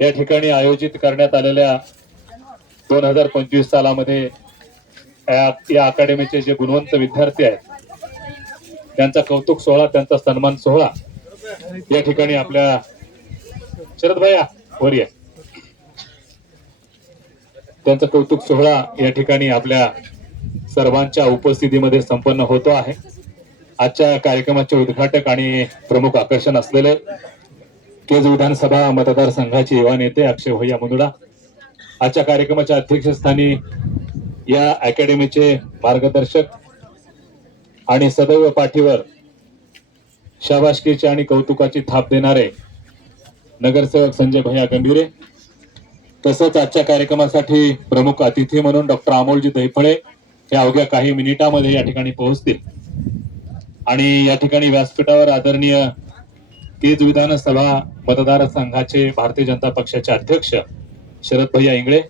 या ठिकाणी आयोजित करण्यात आलेल्या 2025 सालामध्ये या अकॅडमीचे जे गुणवंत विद्यार्थी आहेत त्यांचा कौतुक सोहळा, त्यांचा सन्मान सोहळा या ठिकाणी आपल्या शरद भैया वर आहे, त्यांचा कौतुक सोहळा या ठिकाणी आपल्या सर्वांच्या उपस्थितीमध्ये संपन्न होतो आहे। आजच्या कार्यक्रमाचे उद्घाटक आणि प्रमुख आकर्षण असलेले केज विधानसभा मतदारसंघाचे युवा नेते अक्षय भैया मुंदडा, आजच्या कार्यक्रमाच्या अध्यक्षस्थानी या अकॅडमीचे मार्गदर्शक आणि सदैव पाठीवर शाबासकीची आणि कौतुकाची थाप देणारे नगरसेवक संजय भैया गंभीरे, तसंच आजच्या कार्यक्रमासाठी प्रमुख अतिथी म्हणून डॉक्टर अमोलजी दैफळे हे अवघ्या काही मिनिटांमध्ये या ठिकाणी पोहोचतील आणि या ठिकाणी व्यासपीठावर आदरणीय केज विधानसभा मतदारसंघाचे भारतीय जनता पक्षाचे अध्यक्ष शरद भैया इंगळे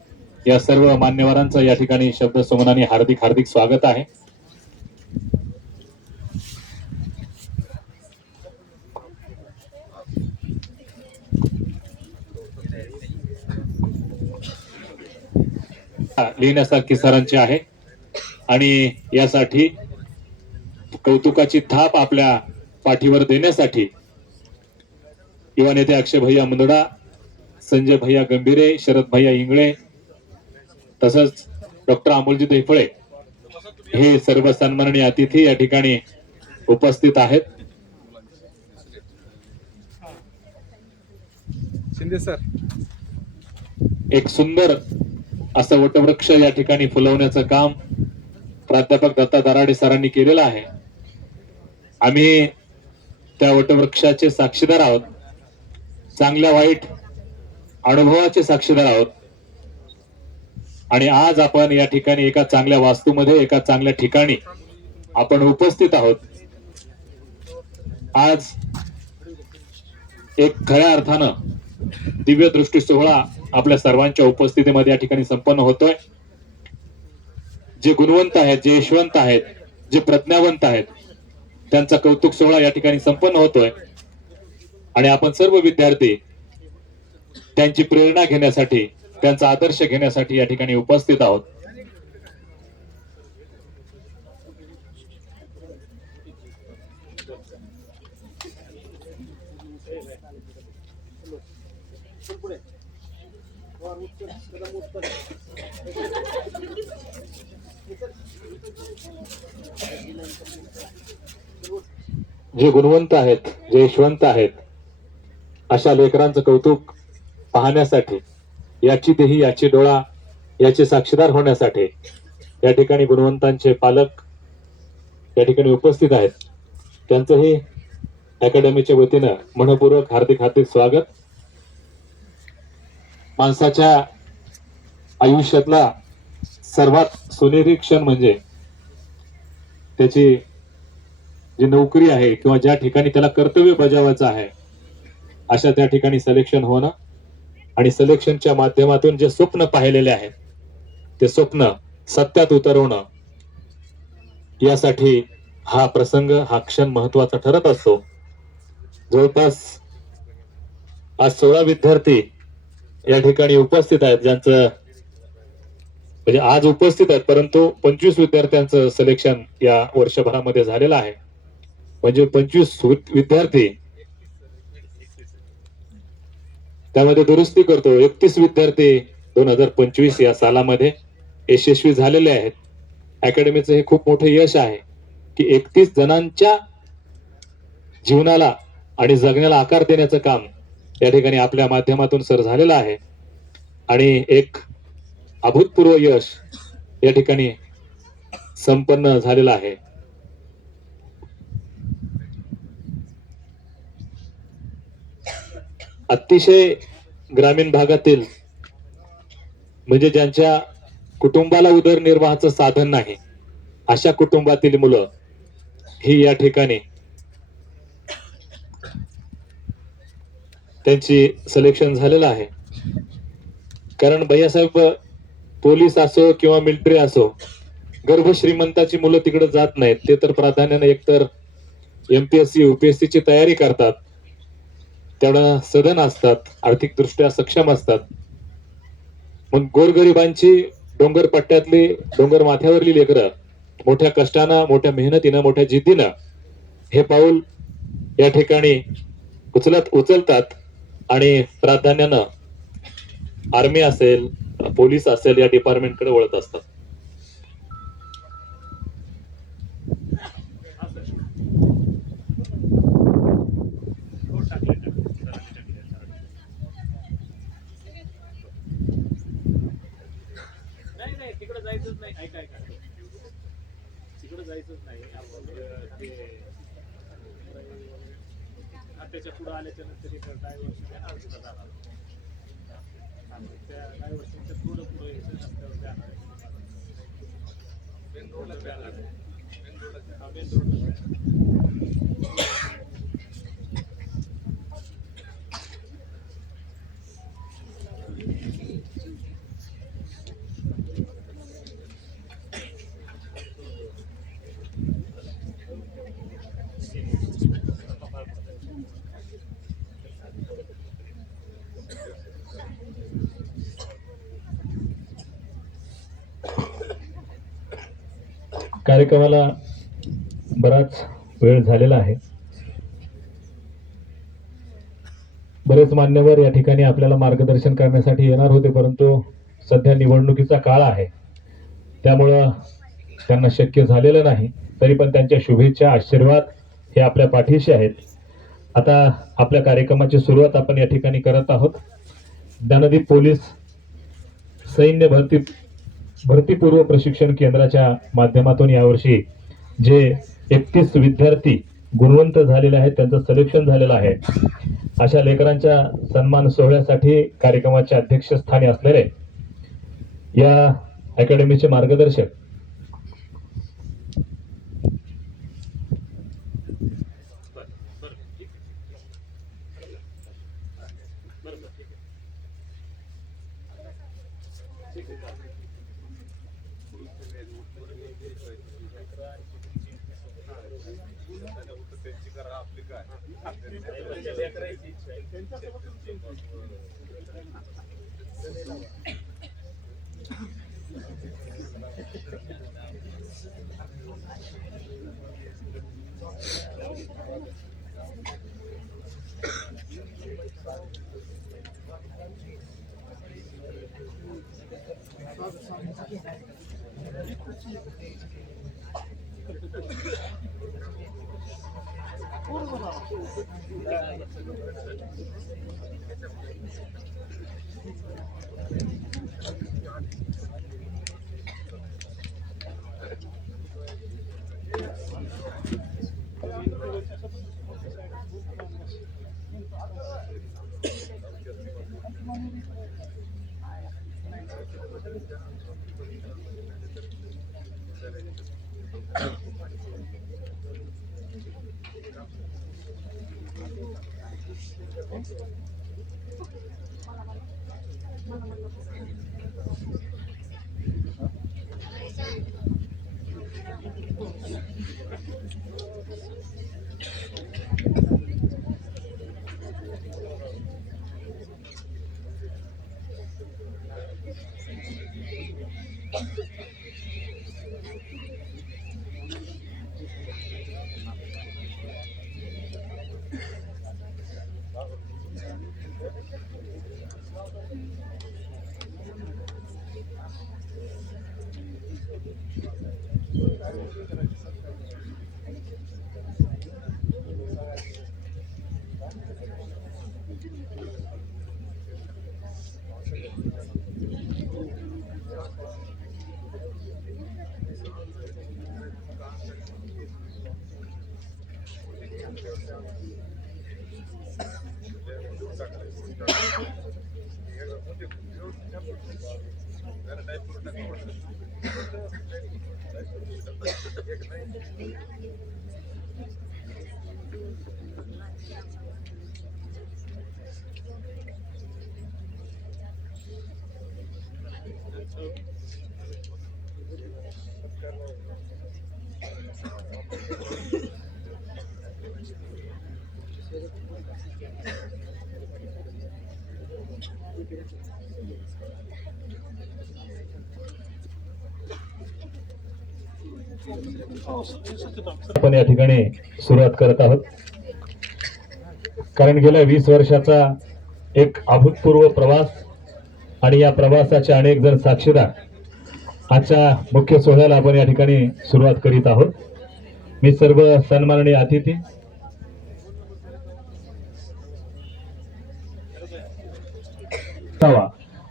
या सर्व मान्यवरांचं या ठिकाणी शब्द सुमनाने हार्दिक हार्दिक स्वागत आहे। लिहिण्यासारखी सरांची आहे आणि यासाठी कौतुकाची थाप आपल्या पाठीवर देण्यासाठी युवा नेते अक्षय भैया मुंदडा, संजय भैया गंभीरे, शरद भैया इंगळे तसंच डॉक्टर अमोलजी दैफळे हे सर्व सन्माननीय अतिथी या ठिकाणी उपस्थित आहेत। शिंदे सर, एक सुंदर असं वटवृक्ष या ठिकाणी फुलवण्याचं काम प्राध्यापक दत्ता दराडे सरांनी केलेलं आहे। आम्ही त्या वटवृक्षाचे साक्षीदार आहोत, चांगल्या वाईट अनुभवाचे साक्षीदार आहोत आणि आज आपण या ठिकाणी एका चांगल्या वास्तूमध्ये, एका चांगल्या ठिकाणी आपण उपस्थित आहोत। आज एक खऱ्या अर्थानं दिव्य दृष्टी सोहळा आपल्या सर्वांच्या उपस्थितीमध्ये या ठिकाणी संपन्न होतोय। जे गुणवंत आहेत, जे यशवंत आहेत, जे प्रज्ञावंत आहेत त्यांचा कौतुक सोहळा या ठिकाणी संपन्न होतोय आणि आपण सर्व विद्यार्थी त्यांची प्रेरणा घेण्यासाठी, त्यांचा आदर्श घेण्यासाठी या ठिकाणी उपस्थित आहोत। जे गुणवंत आहेत, जे यशवंत आहेत अशा लेकरांचं कौतुक पाहण्यासाठी, याची देही याची डोळा याचे साक्षीदार होण्यासाठी या ठिकाणी गुणवंतांचे पालक या ठिकाणी उपस्थित आहेत। त्यांचंही अकॅडमीच्या वतीनं मनपूर्वक हार्दिक हार्दिक स्वागत। माणसाच्या आयुष्यातला सर्वात सोनेरी क्षण म्हणजे त्याची जी नोकरी आहे किंवा ज्या ठिकाणी त्याला कर्तव्य बजावायचं आहे अशा त्या ठिकाणी सिलेक्शन होणं आणि सिलेक्शनच्या माध्यमातून जे स्वप्न पाहिलेले आहेत ते स्वप्न सत्यात उतरवणं, यासाठी हा प्रसंग, हा क्षण महत्वाचा ठरत असतो। जवळपास आज 16 विद्यार्थी या ठिकाणी उपस्थित आहेत, ज्यांचं म्हणजे आज उपस्थित आहेत, परंतु 25 विद्यार्थ्यांचं सिलेक्शन या वर्षभरामध्ये झालेलं आहे। म्हणजे 25 विद्यार्थी, त्यामध्ये दुरुस्ती करतो 31 विद्यार्थी 2025 या सालामध्ये यशस्वी झालेले आहेत। अकॅडमीचं हे खूप मोठं यश आहे की 31 जणांच्या जीवनाला आणि जगण्याला आकार देण्याचं काम या ठिकाणी आपल्या माध्यमातून सर झालेलं आहे आणि एक अभूतपूर्व यश या ठिकाणी संपन्न झालेलं आहे। अतिशय ग्रामीण भागातील म्हणजे ज्यांच्या कुटुंबाला उदरनिर्वाहाचं साधन नाही अशा कुटुंबातील मुलं ही या ठिकाणी त्यांची सिलेक्शन झालेलं आहे। कारण भैयासाहेब पोलीस असो किंवा मिलिटरी असो, गर्भ श्रीमंताची मुलं तिकडे जात नाहीत। ते तर प्राधान्याने एकतर MPSC UPSC ची तयारी करतात तेवढा सधन असतात, आर्थिकदृष्ट्या सक्षम असतात. मग गोरगरिबांची डोंगर पट्ट्यातली डोंगर माथ्यावरली लेकरं मोठ्या कष्टानं, मोठ्या मेहनतीनं, मोठ्या जिद्दीनं हे पाऊल या ठिकाणी उचलतात आणि प्राधान्यानं आर्मी असेल, पोलीस असेल या डिपार्टमेंटकडे वळत असतात. तिकडे जायचंच नाही. ऐका ऐका, तिकडे जायचंच नाही. त्याच्या पुढे आल्याच्या नंतर काय वर्ष त्या काही वर्षांच्या थोडं पुढे रस्त्यावर जाणार कार्यक्रमाला बराच वेळ झालेला आहे. बरेच मान्यवर या ठिकाणी आपल्याला मार्गदर्शन करण्यासाठी येणार होते, परंतु सध्या निवडणुकीचा काळ आहे, त्यामुळं त्यांना शक्य झालेलं नाही. तरी पण त्यांच्या शुभेच्छा, आशीर्वाद हे आपल्या पाठीशी आहेत. आता आपल्या कार्यक्रमाची सुरुवात आपण या ठिकाणी करत आहोत. ज्ञानदीप पोलीस सैन्य भरतीपूर्व प्रशिक्षण केंद्राच्या माध्यमातून यावर्षी जे 31 विद्यार्थी गुणवंत झालेले आहेत, त्यांचं सिलेक्शन झालेलं आहे. अशा लेकरांच्या सन्मान सोहळ्यासाठी कार्यक्रमाच्या अध्यक्षस्थानी असलेले या अकॅडमीचे मार्गदर्शक आपण या ठिकाणी सुरुवात करत आहोत, कारण गेल्या 20 वर्षाचा एक अभूतपूर्व प्रवास आणि या प्रवासाचे अनेक जण साक्षीदार आजच्या मुख्य सोहळ्याला आपण या ठिकाणी सुरुवात करीत आहोत. मी सर्व सन्माननीय अतिथी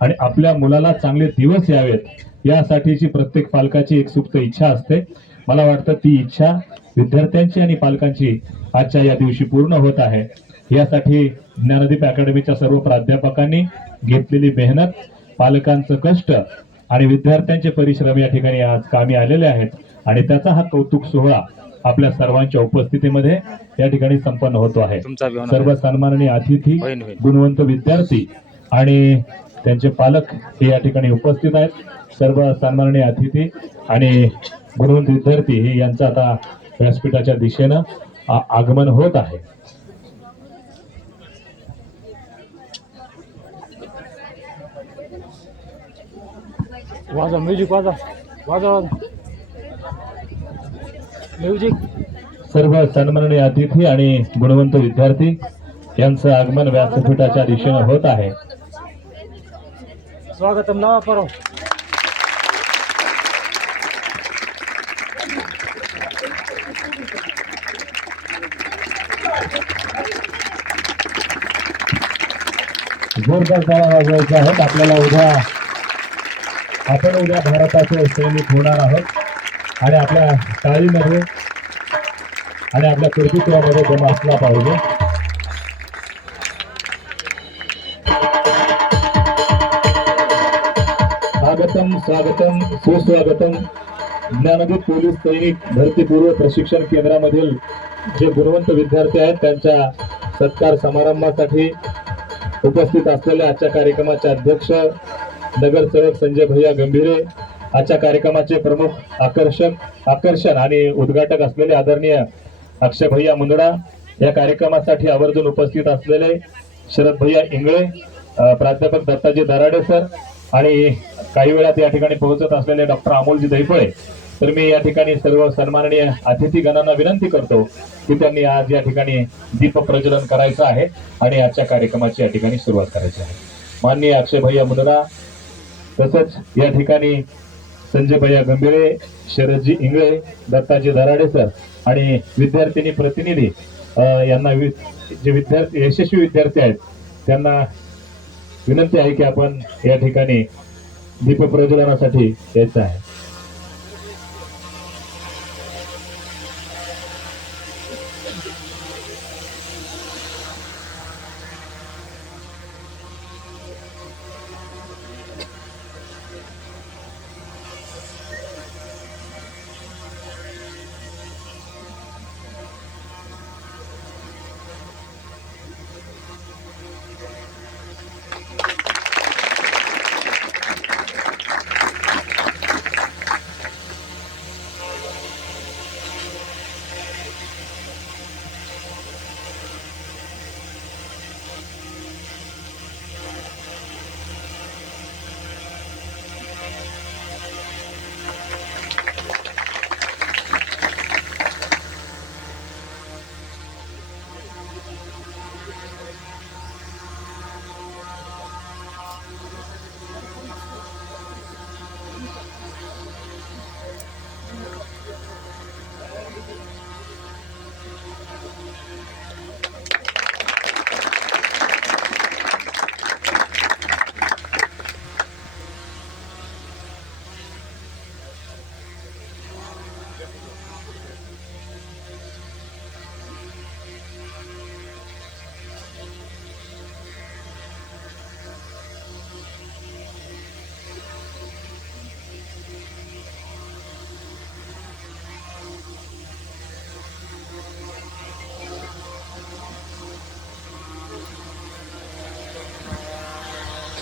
आणि आपल्या मुलाला चांगले दिवस यावेत यासाठीची प्रत्येक पालकाची एक सुप्त इच्छा असते. मला वाटतं ती इच्छा विद्यार्थ्यांची आणि पालकांची आजच्या या दिवशी पूर्ण होत आहे. यासाठी ज्ञानदीप अकॅडमीच्या सर्व प्राध्यापकांनी घेतलेली मेहनत, पालकांचं कष्ट आणि विद्यार्थ्यांचे परिश्रम या ठिकाणी आज कामी आलेले आहेत आणि त्याचा हा कौतुक सोहळा आपल्या सर्वांच्या उपस्थितीमध्ये या ठिकाणी संपन्न होतो आहे. सर्व सन्माननीय अतिथी, गुणवंत विद्यार्थी आणि त्यांचे पालक हे या ठिकाणी उपस्थित आहेत. सर्व सन्माननीय अतिथी आणि गुणवंत विद्यार्थी हे यांचं आता व्यासपीठाच्या दिशेनं आगमन होत आहे. वाजा म्युझिक, वाजा वाजा वाजा म्युझिक. सर्व सन्माननीय अतिथी आणि गुणवंत विद्यार्थी यांचं आगमन व्यासपीठाच्या दिशेनं होत आहे. स्वागतम लावा परव. जोरदार टाळ्या वाजवायच्या आहेत. आपल्याला आपण उद्या भारताचे सैनिक होणार आहोत आणि आपल्या टाळीमध्ये आणि आपल्या कर्तृत्वामध्ये दम असला पाहिजे. स्वागतम स्वागतम सुस्वागतम. ज्ञानदीप पोलीस सैनिक भरतीपूर्व प्रशिक्षण केंद्रामधील जे गुणवंत विद्यार्थी आहेत त्यांच्या सत्कार समारंभासाठी उपस्थित असलेल्या आजच्या कार्यक्रमाचे अध्यक्ष नगरसेवक संजय भैया गंभीरे, आजच्या कार्यक्रमाचे प्रमुख आकर्षण आणि उद्घाटक असलेले आदरणीय अक्षय भैया मुंदडा, या कार्यक्रमासाठी आवर्जून उपस्थित असलेले शरद भैया इंगळे, प्राध्यापक दत्ताजी दराडे सर आणि काही वेळात या ठिकाणी पोहोचत असलेले डॉक्टर अमोलजी दैफळे. तर मी या ठिकाणी सर्व सन्माननीय अतिथीगणांना विनंती करतो की त्यांनी आज या ठिकाणी दीप प्रज्वलन करायचं आहे आणि आजच्या कार्यक्रमाची या ठिकाणी सुरुवात करायची आहे. माननीय अक्षय भैया मुंदडा, तसंच या ठिकाणी संजय भैया गंभीरे, शरदजी इंगळे, दत्ताजी दराडे सर आणि विद्यार्थिनी प्रतिनिधी यांना जे विद्यार्थी यशस्वी विद्यार्थी आहेत त्यांना विनंती आहे की आपण या ठिकाणी दीप प्रज्वलनासाठी यायचं आहे.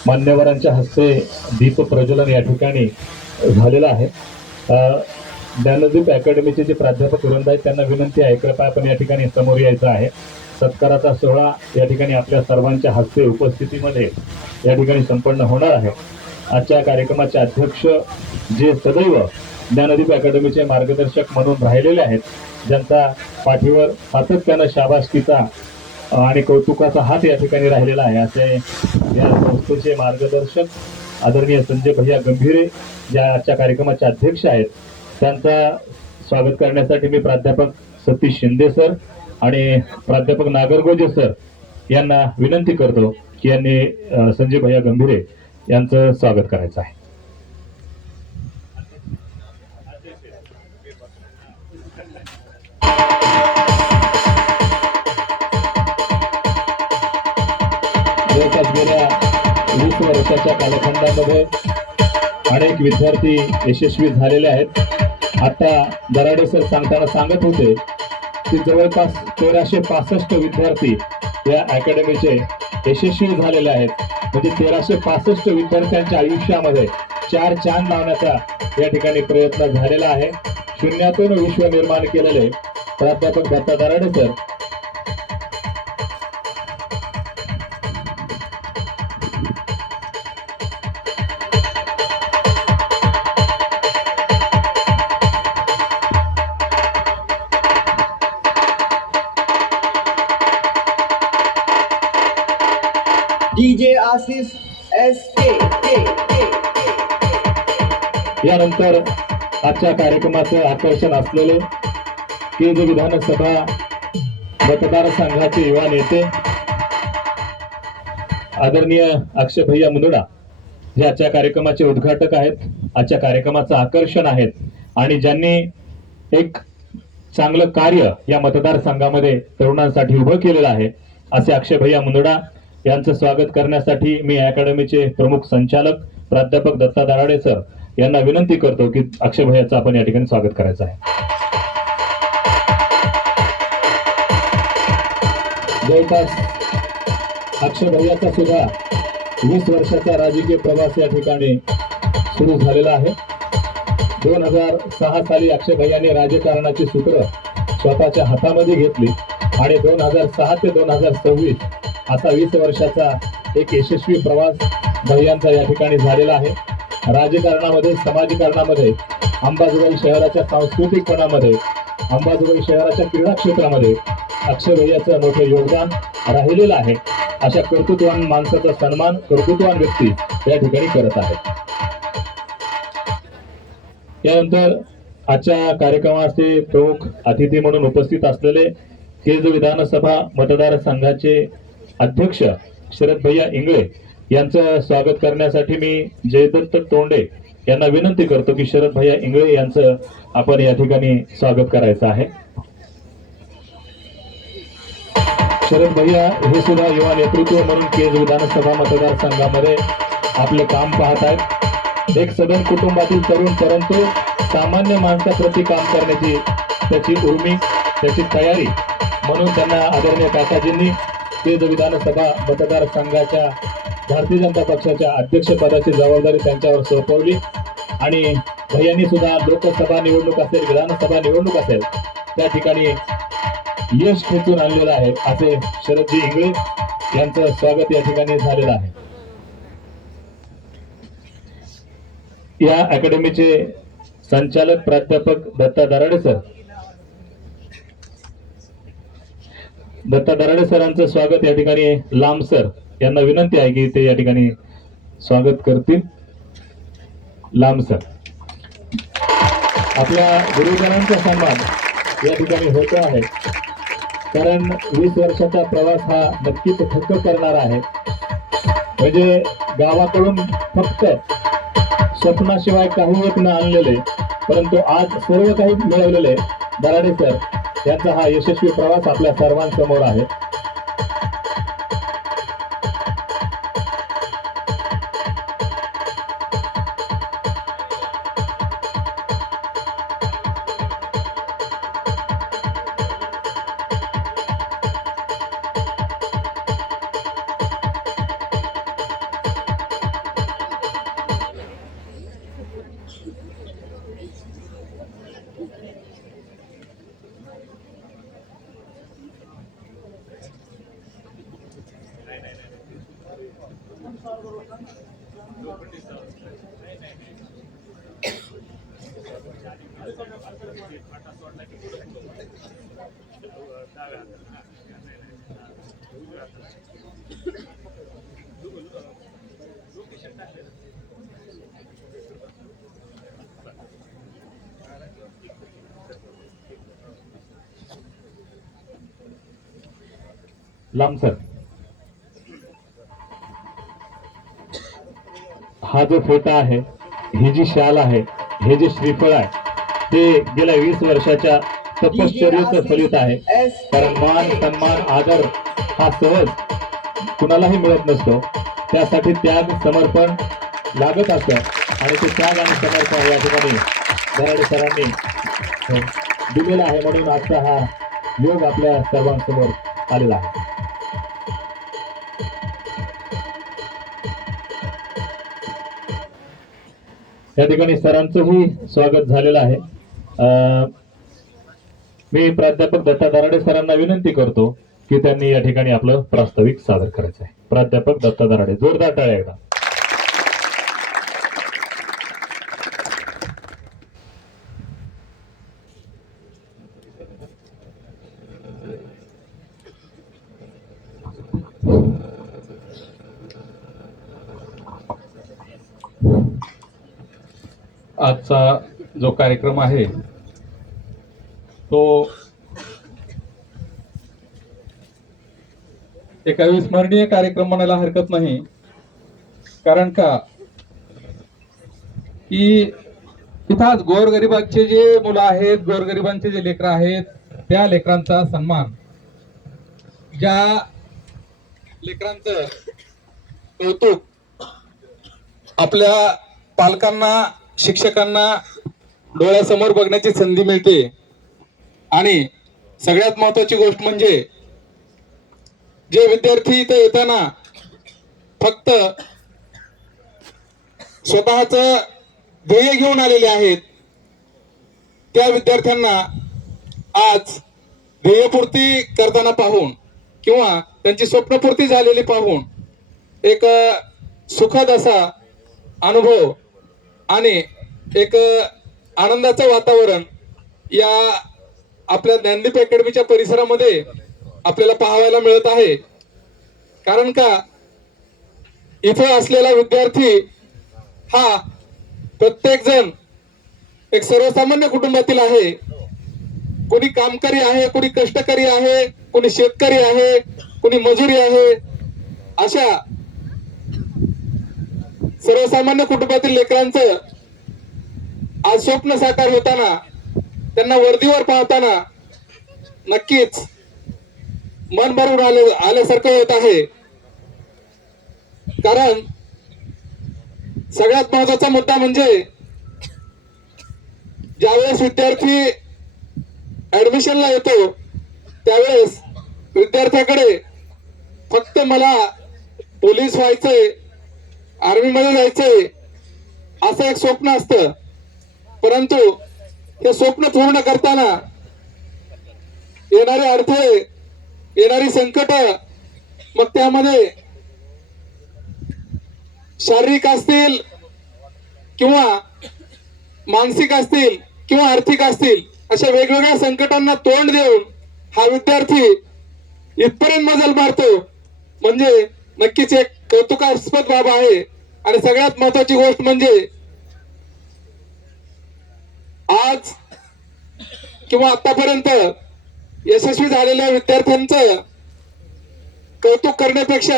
मान्यवरांच्या हस्ते दीप प्रज्वलन या ठिकाणी झालेलं आहे. ज्ञानदीप अकॅडमीचे जे प्राध्यापक वृंद आहेत त्यांना विनंती आहे, कृपया आपण या ठिकाणी समोर यायचं आहे. सत्काराचा सोहळा या ठिकाणी आपल्या सर्वांच्या हस्ते उपस्थितीमध्ये या ठिकाणी संपन्न होणार आहे. आजच्या कार्यक्रमाचे अध्यक्ष जे सदैव ज्ञानदीप अकॅडमीचे मार्गदर्शक म्हणून राहिलेले आहेत, ज्यांचा पाठीवर सातत्यानं शाबासकीचा आणि कौतुकाचा हात या ठिकाणी राहिलेला आहे, असे या संस्थेचे मार्गदर्शक आदरणीय संजय भैया गंभीरे ज्या आजच्या कार्यक्रमाचे अध्यक्ष आहेत, त्यांचा स्वागत करण्यासाठी मी प्राध्यापक सतीश शिंदे सर आणि प्राध्यापक नागरगोजे सर यांना विनंती करतो की यांनी संजय भैया गंभीरे यांचं स्वागत करायचं आहे. जवळपास गेल्या 20 वर्षाच्या कालखंडामध्ये अनेक विद्यार्थी यशस्वी झालेले आहेत. आता दराडे सर सांगताना सांगत होते की जवळपास 1365 विद्यार्थी या अकॅडमीचे यशस्वी झालेले आहेत. म्हणजे 1365 विद्यार्थ्यांच्या आयुष्यामध्ये 4 चांद लावण्याचा या ठिकाणी प्रयत्न झालेला आहे. शून्यातून विश्व निर्माण केलेले प्राध्यापक Datta Darade sir DJ Asif SK यानंतर आजच्या कार्यक्रमाचं आकर्षण असलेले केज विधानसभा मतदारसंघाचे युवा नेते आदरणीय अक्षय भैया मुंदडा जे आजच्या कार्यक्रमाचे उद्घाटक आहेत, आजच्या कार्यक्रमाचं आकर्षण आहेत आणि ज्यांनी एक चांगलं कार्य या मतदारसंघामध्ये तरुणांसाठी उभं केलेलं आहे, असे अक्षय भैया मुंदडा यांचं स्वागत करण्यासाठी मी अकॅडमीचे प्रमुख संचालक प्राध्यापक दत्ता दराडे सर यांना विनंती करतो की अक्षय भैयाचं आपण या ठिकाणी स्वागत करायचं आहे. जवळपास अक्षय भैयाचा सुद्धा 20 वर्षाचा राजकीय प्रवास या ठिकाणी सुरू झालेला आहे. 2006 साली अक्षय भैयाने राजकारणाची सूत्र स्वतःच्या हातामध्ये घेतली आणि 2006 ते 2026 असा 20 वर्षाचा एक यशस्वी प्रवास भैयांचा या ठिकाणी झालेला आहे. राजकारणामध्ये, समाजकारणामध्ये, अंबाजोगाई शहराच्या सांस्कृतिकपणामध्ये, अंबाजोगाई शहराच्या क्रीडा क्षेत्रामध्ये अक्षय भैयाचं मोठं योगदान राहिलेलं आहे. अशा कर्तृत्ववान माणसाचा सन्मान कर्तृत्ववान व्यक्ती या ठिकाणी करत आहेत. यानंतर आजच्या कार्यक्रमाचे प्रमुख अतिथी म्हणून उपस्थित असलेले केज विधानसभा मतदारसंघाचे अध्यक्ष शरद भैया इंगळे यांचं स्वागत करण्यासाठी मी जयदत्त तोंडे यांना विनंती करतो की शरद भैया इंगळे यांचं आपण या ठिकाणी स्वागत करायचं आहे. शरद भैया हे सुद्धा युवा नेतृत्व म्हणून केज विधानसभा मतदारसंघामध्ये आपले काम पाहत आहेत. एक सदन कुटुंबातील तरुण परंतु सामान्य माणसाप्रती काम करण्याची त्याची उर्मी, त्याची तयारी म्हणून त्यांना आदरणीय काकाजींनी केज विधानसभा मतदारसंघाच्या भारतीय जनता पक्षाच्या अध्यक्षपदाची जबाबदारी त्यांच्यावर सोपवली आणि भैयांनी सुद्धा लोकसभा निवडणूक असेल, विधानसभा निवडणूक असेल, त्या ठिकाणी यश खेचून आणलेलं आहे. असे शरदजी इंगळे यांचं स्वागत या ठिकाणी झालेलं आहे. या अकॅडमीचे संचालक प्राध्यापक दत्ता दराडे सर, दत्ता दराडे सरांचं स्वागत या ठिकाणी लांब सर यांना विनंती आहे की ते या ठिकाणी स्वागत करतील. लांब सर, आपल्या गुरुजनांचा सन्मान या ठिकाणी होतो आहे, कारण 20 वर्षाचा प्रवास हा नक्कीच थक्क करणारा आहे. म्हणजे गावाकडून फक्त स्वप्नाशिवाय काही एक न आणलेले परंतु आज सर्व काही मिळवलेले दराडे सर यांचा हा यशस्वी प्रवास आपल्या सर्वांसमोर आहे. लांब सर. हा जो फोटा आहे, ही जी शाल आहे, हे जे श्रीफळ आहे, ते गेल्या 20 वर्षाच्या तपश्चर्येचं फलित आहे. कारण मान सन्मान आदर हा सहज कुणालाही मिळत नसतो. त्यासाठी त्याग समर्पण लागत असतं आणि ते त्याग आणि समर्पण या ठिकाणी दराडे सरांनी दिलेला आहे. म्हणून आजचा हा योग आपल्या सर्वांसमोर आलेला आहे. या ठिकाणी सरांचंही स्वागत झालेलं आहे. मी प्राध्यापक दत्ता दराडे सरांना विनंती करतो की त्यांनी या ठिकाणी आपलं प्रास्ताविक सादर करायचं आहे. प्राध्यापक दत्ता दराडे, जोरदार टाळ्या एकदा. आजचा जो कार्यक्रम आहे तो एक अविस्मरणीय कार्यक्रम म्हणायला हरकत नाही. कारण का की इथं आज गोरगरिबांचे जे मुलं आहेत, गोरगरिबांचे जे लेकरं आहेत, त्या लेकरांचा सन्मान, ज्या लेकरांचं कौतुक आपल्या पालकांना, शिक्षकांना डोळ्यासमोर बघण्याची संधी मिळते. आणि सगळ्यात महत्वाची गोष्ट म्हणजे जे विद्यार्थी इथं येताना फक्त स्वतःच ध्येय घेऊन आलेले आहेत, त्या विद्यार्थ्यांना आज ध्येयपूर्ती करताना पाहून किंवा त्यांची स्वप्नपूर्ती झालेली पाहून एक सुखद असा अनुभव आणि एक आनंदाचं वातावरण या आपल्या ज्ञानदीप अकॅडमीच्या परिसरामध्ये आपल्याला पाहायला मिळत आहे. कारण का इथं असलेला विद्यार्थी हा प्रत्येक जण एक सर्वसामान्य कुटुंबातील आहे. कोणी कामकरी आहे, कोणी कष्टकरी आहे, कोणी शेतकरी आहे, कोणी मजुरी आहे. अशा सर्वसामान्य कुटुंबातील लेकरांचं आज स्वप्न साकार होताना, त्यांना वर्दीवर पाहताना नक्कीच मन भरून आल्यासारखं होत आहे. कारण सगळ्यात महत्वाचा मुद्दा म्हणजे ज्यावेळेस विद्यार्थी ऍडमिशनला येतो त्यावेळेस विद्यार्थ्याकडे फक्त मला पोलीस व्हायचंय, आर्मी मध्ये जायचंय असं एक स्वप्न असतं. परंतु हे स्वप्न पूर्ण करताना येणारे अडथळे, येणारी संकट, मग त्यामध्ये शारीरिक असतील किंवा मानसिक असतील किंवा आर्थिक असतील, अशा वेगवेगळ्या संकटांना तोंड देऊन हा विद्यार्थी इथपर्यंत मजल मारतो म्हणजे नक्कीच एक कौतुकास्पद बाब आहे. आणि सगळ्यात महत्वाची गोष्ट म्हणजे आज किंवा आतापर्यंत यशस्वी झालेल्या विद्यार्थ्यांचं कौतुक करण्यापेक्षा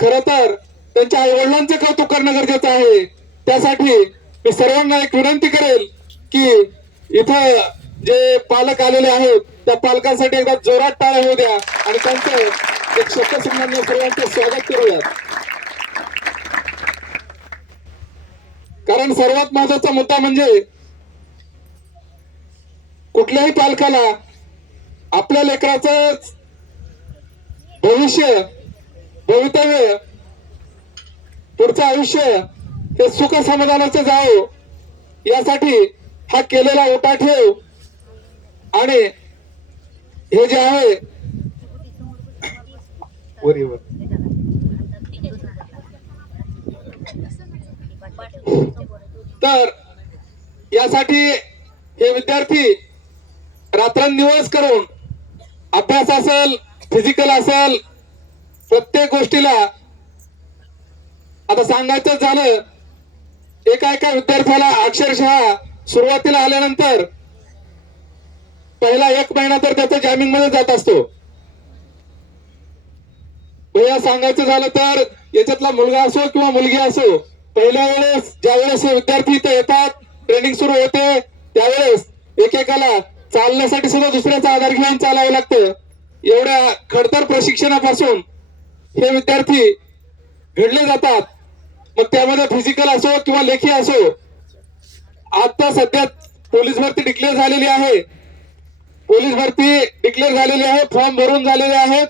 खरं तर त्यांच्या आई वडिलांचं कौतुक करणं गरजेचं आहे. त्यासाठी मी सर्वांना एक विनंती करेल की इथं जे पालक आलेले आहेत त्या पालकांसाठी एकदा जोरात टाळ्या होऊ द्या आणि त्यांचं एक शब्दसंबंध सर्वांचे स्वागत करूयात. कारण सर्वात महत्वाचा मुद्दा म्हणजे कुठल्याही पालकाला आपल्या लेकराचं भवितव्य, पुढचं आयुष्य हे सुख समाधानाचं जावं यासाठी हा केलेला उठाठेव आणि हे जे आहे तर यासाठी हे विद्यार्थी रात्रंदिवस करून अभ्यास असेल, फिजिकल असेल, प्रत्येक गोष्टीला आता सांगायचं झालं, एका एका विद्यार्थ्याला अक्षरशः सुरुवातीला आल्यानंतर पहिला 1 महिना तर त्याचा जामिंग मध्ये जात असतो. भैया सांगायचं झालं तर याच्यातला मुलगा असो किंवा मुलगी असो, पहिल्या वेळेस ज्या वेळेस हे विद्यार्थी इथे येतात, ट्रेनिंग सुरू होते, त्यावेळेस एकेकाला चालण्यासाठी सुद्धा दुसऱ्याचा आधार घेऊन चालावं लागतं. एवढ्या खडतर प्रशिक्षणापासून हे विद्यार्थी घडले जातात. मग त्यामध्ये फिजिकल असो किंवा लेखी असो. आता सध्या पोलीस भरती डिक्लेअर झालेली आहे. पोलीस भरती डिक्लेअर झालेली आहे, फॉर्म भरून झालेले आहेत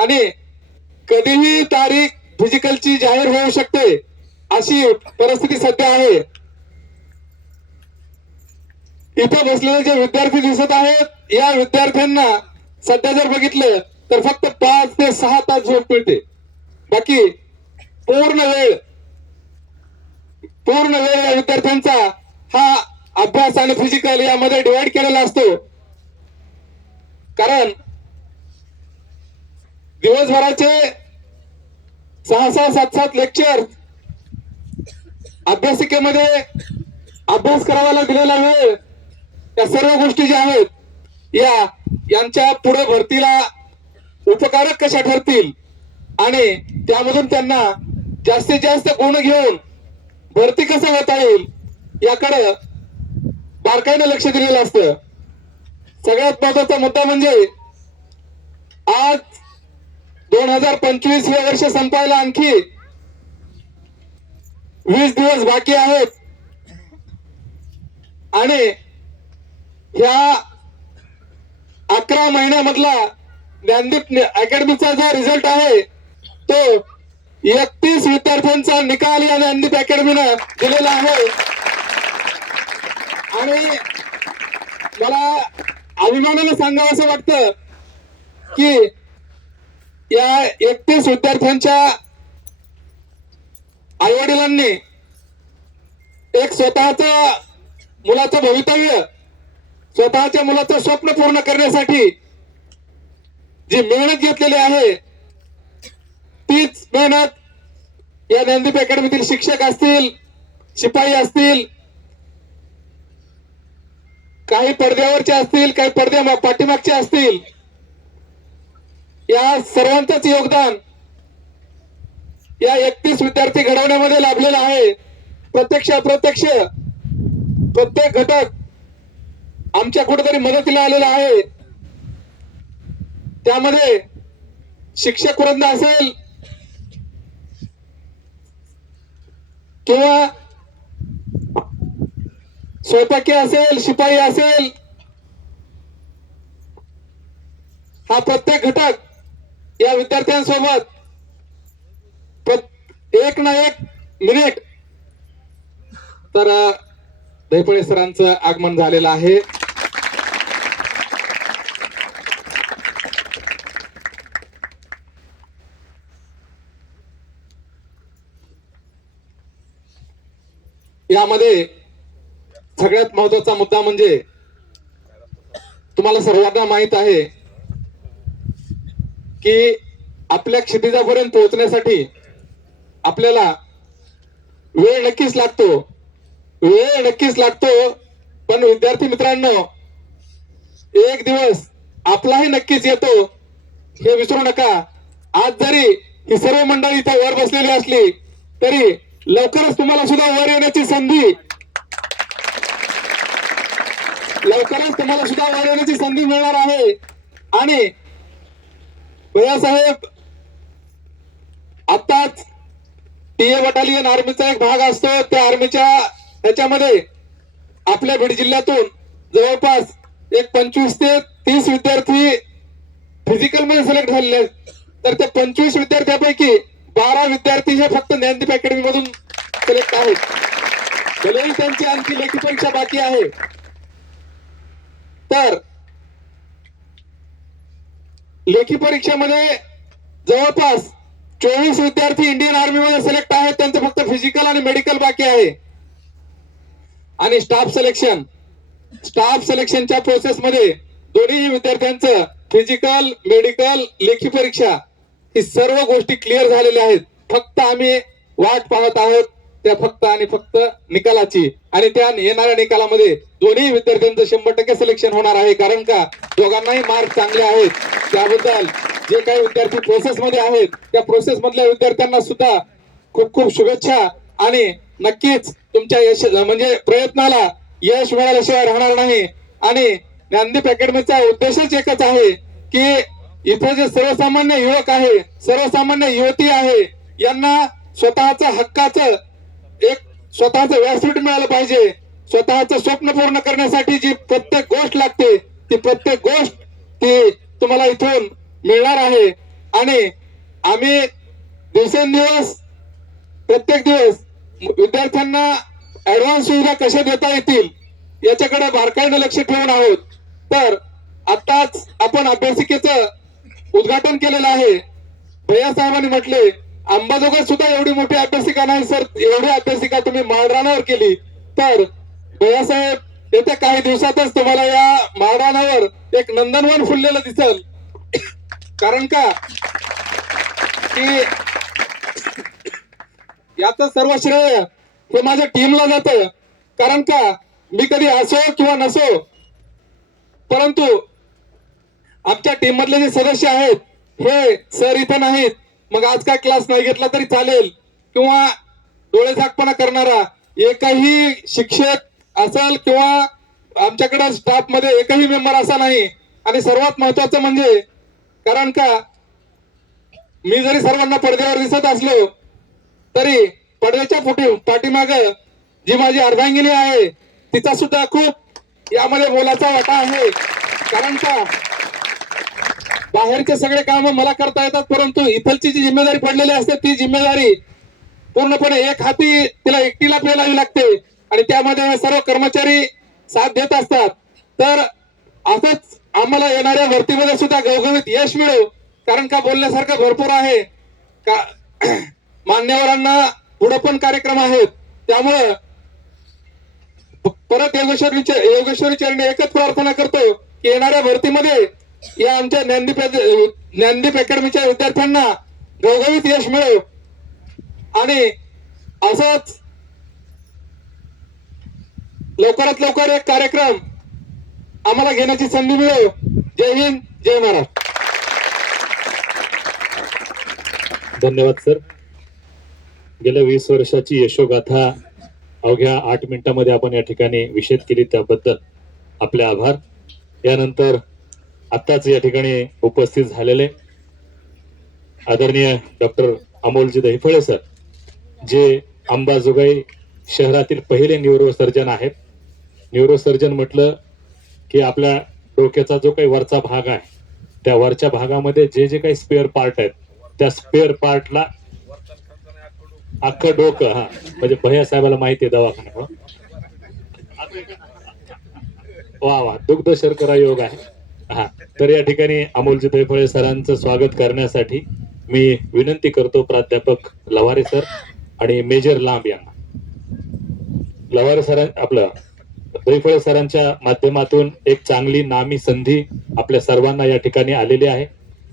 आणि कधीही तारीख फिजिकलची जाहीर होऊ शकते अशी परिस्थिती सध्या आहे. इथे बसलेले जे विद्यार्थी दिसत आहेत, या विद्यार्थ्यांना सध्या जर बघितलं तर फक्त 5 ते 6 तास झोप मिळते. बाकी पूर्ण वेळ या विद्यार्थ्यांचा हा अभ्यास आणि फिजिकल यामध्ये डिवाइड केलेला असतो. कारण दिवसभराचे 6-6, 7-7 लेक्चर अभ्यासिकेमध्ये अभ्यास करावाला दिलेला वेळ, या सर्व गोष्टी ज्या आहेत यांच्या पुढे भरतीला उपकारक कशा ठरतील आणि त्यामधून त्यांना जास्तीत जास्त गुण घेऊन भरती कसं होता येईल याकडे बारकाईने लक्ष दिलेलं असतं. सगळ्यात महत्वाचा मुद्दा म्हणजे आज 2025 हे वर्ष संपायला आणखी 20 दिवस बाकी आहेत आणि ह्या 11 महिन्यामधला ज्ञानदीप अकॅडमीचा जो रिझल्ट आहे तो 31 विद्यार्थ्यांचा निकाल या ज्ञानदीप अकॅडमीनं दिलेला आहे. आणि मला अभिमानाने सांगावं असं वाटतं की या 31 विद्यार्थ्यांच्या आई वडिलांनी एक स्वतःच मुलाचं भवितव्य, स्वतःच्या मुलाचं स्वप्न पूर्ण करण्यासाठी जी मेहनत घेतलेली आहे, तीच मेहनत या ज्ञानदीप अकॅडमीतील शिक्षक असतील, शिपाई असतील, काही पडद्यावरचे असतील, काही पडद्या पाठीमागचे असतील, या सर्वांचंच योगदान या 31 विद्यार्थी घडवण्यामध्ये लाभलेलं आहे. प्रत्यक्ष अप्रत्यक्ष प्रत्येक घटक आमच्या कुठेतरी मदतीला आलेला आहे. त्यामध्ये शिक्षक वृंद असेल किंवा स्वयंपाकी असेल, शिपाई असेल, हा प्रत्येक घटक या विद्यार्थ्यांसोबत एक ना एक मिनिट. तर दैफळे सरांचं आगमन झालेलं आहे. यामध्ये सगळ्यात महत्वाचा मुद्दा म्हणजे तुम्हाला सर्वांना माहित आहे की आपल्या क्षितिजापर्यंत पोहोचण्यासाठी आपल्याला वेळ नक्कीच लागतो. पण विद्यार्थी मित्रांनो, एक दिवस आपलाही नक्कीच येतो हे विसरू नका. आज जरी ही सर्व मंडळी इथे वर बसलेली असली तरी लवकरच तुम्हाला सुद्धा वर येण्याची संधी मिळणार आहे. आणि भैयासाहेब, आताच टीए बटालियन आर्मीचा एक भाग असतो, त्या आर्मीच्या ह्याच्यामध्ये आपल्या बीड जिल्ह्यातून जवळपास एक 25 ते 30 विद्यार्थी फिजिकल मध्ये सिलेक्ट झालेले आहेत. तर त्या 25 विद्यार्थ्यांपैकी 12 विद्यार्थी हे फक्त ज्ञानदीप अकॅडमी मधून सिलेक्ट आहेत. भलेही त्यांची आणखी लेखी परीक्षा बाकी आहे. तर लेखी परीक्षेमध्ये जवळपास 24 विद्यार्थी इंडियन आर्मी मध्ये सिलेक्ट आहेत. त्यांचं फक्त फिजिकल आणि मेडिकल बाकी आहे. आणि स्टाफ सिलेक्शनच्या प्रोसेसमध्ये दोन्ही विद्यार्थ्यांचं फिजिकल, मेडिकल, लेखी परीक्षा ही सर्व गोष्टी क्लिअर झालेल्या आहेत. फक्त आम्ही वाट पाहत आहोत त्या फक्त आणि फक्त निकालाची, आणि त्या येणाऱ्या निकालामध्ये दोन्ही विद्यार्थ्यांचं 100% सिलेक्शन होणार आहे. कारण का दोघांनाही मार्क चांगले आहेत. त्याबद्दल जे काही विद्यार्थी प्रोसेसमध्ये आहेत त्या प्रोसेस मधल्या विद्यार्थ्यांना सुद्धा खूप खूप शुभेच्छा, आणि नक्कीच तुमच्या यश म्हणजे प्रयत्नाला यश मिळाल्याशिवाय राहणार नाही. आणि ज्ञानदीप अकॅडमीचा उद्देशच एकच आहे की इथे जे सर्वसामान्य युवक आहे, सर्वसामान्य युवती आहे, यांना स्वतःचं हक्काचं एक स्वतःचं व्यासपीठ मिळालं पाहिजे. स्वतःचं स्वप्न पूर्ण करण्यासाठी जी प्रत्येक गोष्ट लागते ती प्रत्येक गोष्ट ती तुम्हाला इथून मिळणार आहे. आणि आम्ही दिवसेंदिवस प्रत्येक दिवस विद्यार्थ्यांना ऍडव्हान्स सुविधा कशा देता येतील याच्याकडे बारकाईनं लक्ष ठेवून आहोत. तर आताच आपण अभ्यासिकेचं उद्घाटन केलेलं आहे. भैया साहेबांनी म्हटले अंबाजोगाई सुद्धा एवढी मोठी अभ्यासिका नाही सर, एवढी अभ्यासिका तुम्ही माळरानावर केली. तर भैया साहेब येत्या काही दिवसातच तुम्हाला या माळरानावर एक नंदनवन फुललेलं दिसल. कारण का की याचं सर्व श्रेय हे माझ्या टीमला जातं. कारण का मी कधी असो किंवा नसो, परंतु आमच्या टीम मधले जे सदस्य आहेत हे सर इथं नाहीत, मग आज काय क्लास नाही घेतला तरी चालेल, किंवा डोळेझाकपणा करणारा एकही शिक्षक असेल किंवा आमच्याकडे स्टाफ मध्ये एकही मेंबर असा नाही. आणि सर्वात महत्वाचं म्हणजे कारण का मी जरी सर्वांना पडद्यावर दिसत असलो तरी पडद्याच्या पाठीमाग जी माझी अर्धांगिनी आहे तिचा सुद्धा खूप यामध्ये मोलाचा वाटा आहे. कारण का बाहेरचे सगळे काम मला करता येतात, परंतु इथलची जी जिम्मेदारी पडलेली असते ती जिम्मेदारी पूर्णपणे एक हाती तिला एकटीला पेलावी लागते, आणि त्यामध्ये सर्व कर्मचारी साथ देत असतात. तर असंच आम्हाला येणाऱ्या भरतीमध्ये सुद्धा घवघवीत यश मिळो. कारण का बोलण्यासारखं भरपूर आहे का मान्यवरांना पुढे पण कार्यक्रम आहेत. त्यामुळं परत योगेश्वरी चरणी एकच प्रार्थना करतो की येणाऱ्या भरतीमध्ये या आमच्या ज्ञानदीप अकॅडमीच्या विद्यार्थ्यांना घवघवीत यश मिळो, आणि असंच लवकरात लवकर एक कार्यक्रम आम्हाला घेण्याची संधी मिळो. जय हिंद, जय महाराष्ट्र. धन्यवाद सर. गेल्या 20 वर्षाची यशोगाथा अवघ्या 8 मिनिटांमध्ये आपण या ठिकाणी विशद केली, त्याबद्दल आपले आभार. यानंतर आत्ताच या ठिकाणी उपस्थित झालेले आदरणीय डॉक्टर अमोलजी दैफळे सर, जे अंबाजोगाई शहरातील पहिले न्यूरोसर्जन आहेत. न्यूरोसर्जन म्हटलं की आपल्या डोक्याचा जो काही वरचा भाग आहे त्या वरच्या भागामध्ये जे जे काही स्पेअर पार्ट आहेत त्या स्पेअर पार्टला अख्खं डोकं, हा म्हणजे भैया साहेबाला माहिती आहे दवाखाना. वा वा, दुग्ध शर्करा योग आहे. हा, तर या ठिकाणी अमोलजी दैफळे सरांचं स्वागत करण्यासाठी मी विनंती करतो प्राध्यापक लवारे सर आणि मेजर लांब यांना. लवारे सर आपलं दैफळे सरांच्या माध्यमातून एक चांगली नामी संधी आपल्या सर्वांना या ठिकाणी आलेली आहे.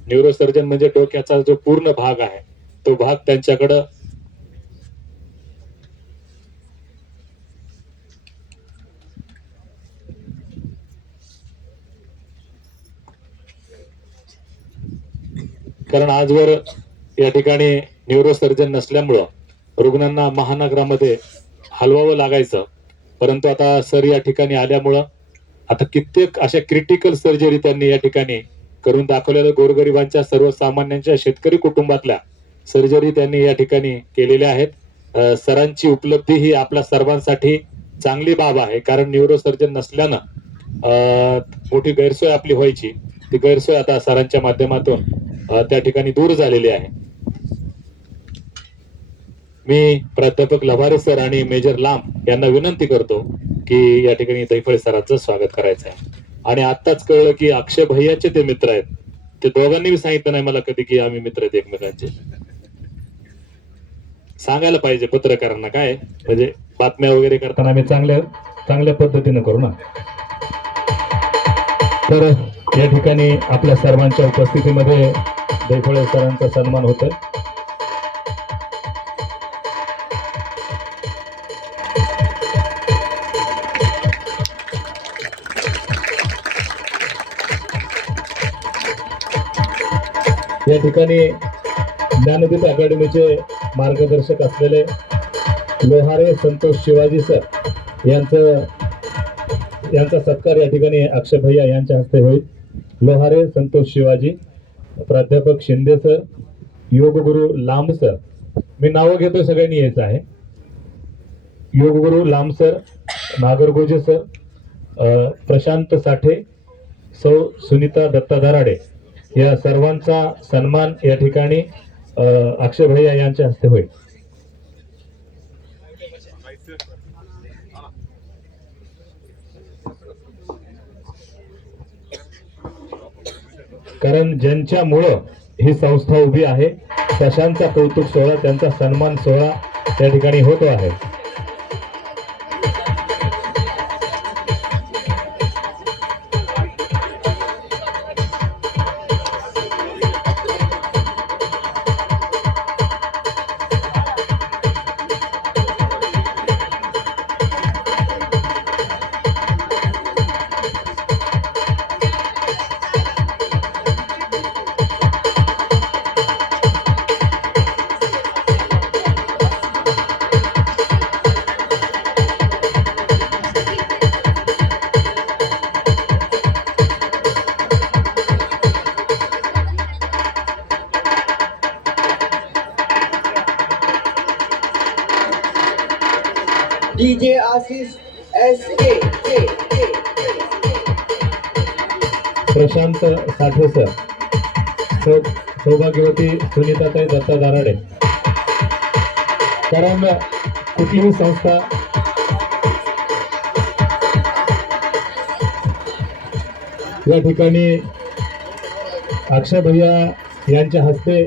न्यूरोसर्जन म्हणजे डोक्याचा जो पूर्ण भाग आहे तो भाग त्यांच्याकडं कारण आजवर या ठिकाणी न्यूरोसर्जन नसल्यामुळं रुग्णांना महानगरामध्ये हलवावं लागायचं, परंतु आता सर या ठिकाणी आल्यामुळं आता कित्येक अशा क्रिटिकल सर्जरी त्यांनी या ठिकाणी करून दाखवलेल्या गोरगरिबांच्या, सर्वसामान्यांच्या, शेतकरी कुटुंबातल्या सर्जरी त्यांनी या ठिकाणी केलेल्या आहेत. सरांची उपलब्धी ही आपल्या सर्वांसाठी चांगली बाब आहे, कारण न्यूरोसर्जन नसल्यानं मोठी गैरसोय आपली व्हायची, ती गैरसोय आता सरांच्या माध्यमातून त्या ठिकाणी दूर झालेली आहे. मी प्राध्यापक लवारे सर आणि मेजर लांब यांना विनंती करतो की या ठिकाणी दैफळे सरांचं स्वागत करायचं आहे. आणि आत्ताच कळलं की अक्षय भैयाचे ते मित्र आहेत. ते दोघांनी बी सांगितलं नाही मला कधी की आम्ही मित्र आहेत एकमेकांचे. सांगायला पाहिजे पत्रकारांना, काय म्हणजे बातम्या वगैरे करताना आम्ही चांगल्या चांगल्या पद्धतीनं करू ना. तर या ठिकाणी आपल्या सर्वांच्या उपस्थितीमध्ये दैफळे सरांचा सन्मान होतोय. या ठिकाणी ज्ञानदीप अकॅडमीचे मार्गदर्शक असलेले लोहारे संतोष शिवाजी सर यांचा सत्कार या ठिकाणी अक्षय भैया यांच्या हस्ते होईल. लोहारे संतोष शिवाजी, प्राध्यापक शिंदे सर, योगगुरु लांब सर, मी नावं घेतोय, सगळ्यांनी यायचं आहे. योगगुरु लांब सर, नागरगोजे सर, प्रशांत साठे, सौ सुनीता दत्ता दराडे या सर्वांचा सन्मान या ठिकाणी अक्षय भैया यांच्या हस्ते होईल. कारण ज्यांच्यामुळं ही संस्था उभी आहे तशांचा कौतुक सोहळा, त्यांचा सन्मान सोहळा त्या ठिकाणी होतो आहे. DJ Ashish SK. प्रशांत साठे सर, सौभाग्यवती सुनीताताई दत्ता दाराडे. कारण कुठलीही संस्था या ठिकाणी अक्षय भैया यांच्या हस्ते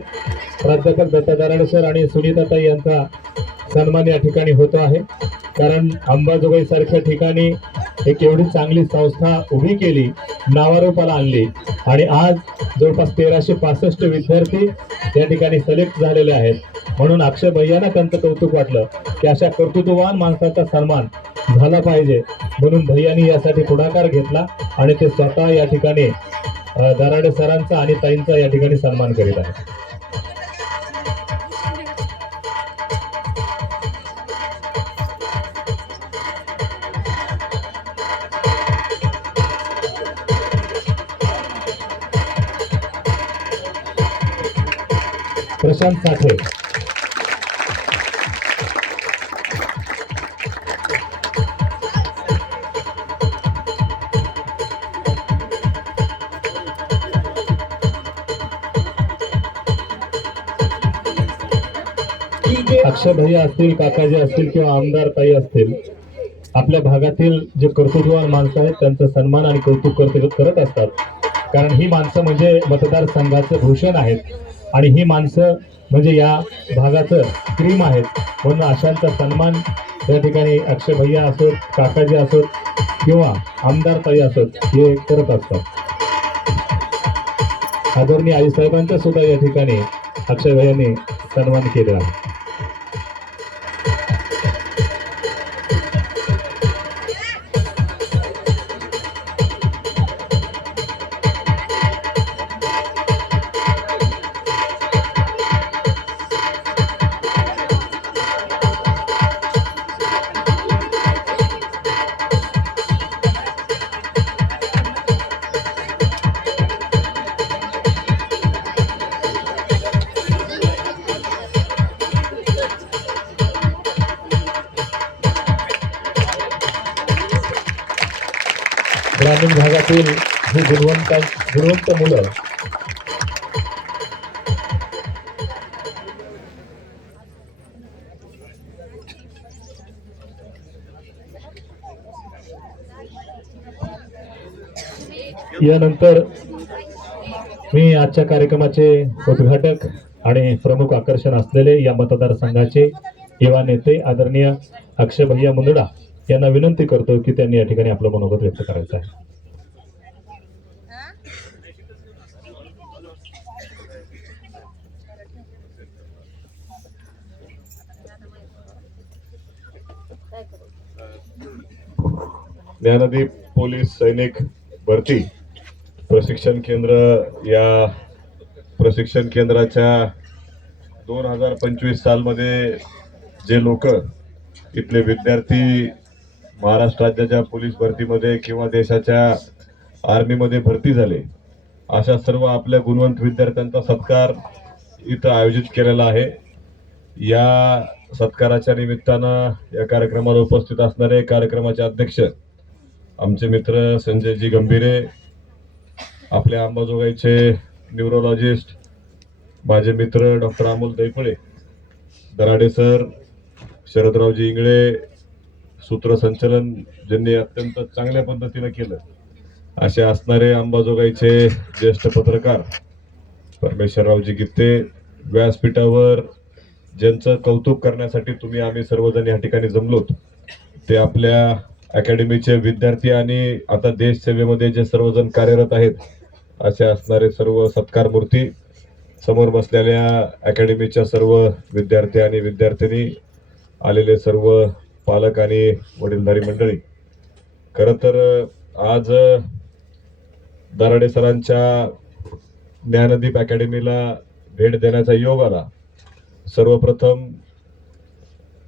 प्राध्यापक दत्ता दाराडे सर आणि सुनीताताई यांचा सन्मान या ठिकाणी होतो आहे. कारण अंबाजोगाई सारख्या ठिकाणी एक एवढी चांगली संस्था उभी केली, नावारूपाला आणली आणि आज जवळपास 1365 विद्यार्थी या ठिकाणी सिलेक्ट झालेले आहेत. म्हणून अक्षय भैयांना त्यांचं कौतुक वाटलं की अशा कर्तृत्ववान माणसाचा सन्मान झाला पाहिजे, म्हणून भैयांनी यासाठी पुढाकार घेतला आणि ते स्वतः या ठिकाणी दराडे सरांचा आणि ताईंचा या ठिकाणी सन्मान करीत आहेत. प्रशांत साठे, अक्षय भैया असतील, काकाजी असतील किंवा आमदार ताई असतील, आपल्या भागातील जे कर्तृत्ववान माणसं आहेत त्यांचा सन्मान आणि कौतुक करत असतात. कारण ही माणसं म्हणजे मतदारसंघाचं भूषण आहेत आणि ही माणसं म्हणजे या भागाचं क्रीम आहेत. म्हणून अशांचा सन्मान या ठिकाणी अक्षय भैया असोत, काकाजी असोत किंवा आमदार ताई असोत हे करत असतात. आदरणीय आईसाहेबांचा सुद्धा या ठिकाणी अक्षय भैयांनी सन्मान केला आहे. ग्रामीण भागातील ही गुणवंत मुलं यानंतर मी आजच्या कार्यक्रमाचे उद्घाटक आणि प्रमुख आकर्षण असलेले या मतदारसंघाचे युवा नेते आदरणीय अक्षय भैया मुंदडा यांना विनंती करतो की त्यांनी या ठिकाणी आपलं मनोगत व्यक्त करायचं आहे. ज्ञानदीप पोलीस सैनिक भरती प्रशिक्षण केंद्र या प्रशिक्षण केंद्राच्या 2025 सालमध्ये जे लोक इथले विद्यार्थी महाराष्ट्र राज्याच्या पोलीस भरतीमध्ये किंवा देशाच्या आर्मीमध्ये भरती झाले अशा सर्व आपल्या गुणवंत विद्यार्थ्यांचा सत्कार इथं आयोजित केलेला आहे. या सत्काराच्या निमित्तानं या कार्यक्रमाला उपस्थित असणारे कार्यक्रमाचे अध्यक्ष आमचे मित्र संजयजी गंभीरे, आपल्या अंबाजोगाईचे न्यूरोलॉजिस्ट माझे मित्र डॉक्टर अमोल दैफळे, दराडे सर, शरदरावजी इंगळे, सूत्रसंचलन ज्यांनी अत्यंत चांगल्या पद्धतीनं केलं असे असणारे अंबाजोगाईचे ज्येष्ठ पत्रकार परमेश्वररावजी गित्ते, व्यासपीठावर ज्यांचं कौतुक करण्यासाठी तुम्ही आम्ही सर्वजण या ठिकाणी जमलोत ते आपल्या अकॅडमीचे विद्यार्थी आणि आता देश सेवेमध्ये जे सर्वजण कार्यरत आहेत असे असणारे सर्व सत्कार मूर्ती, समोर बसलेल्या अकॅडमीच्या सर्व विद्यार्थी आणि विद्यार्थिनी, आलेले सर्व पालक आणि वडीलधारी मंडळी. खरं तर आज दराडे सरांच्या ज्ञानदीप अकॅडमीला भेट देण्याचा योग आला. सर्वप्रथम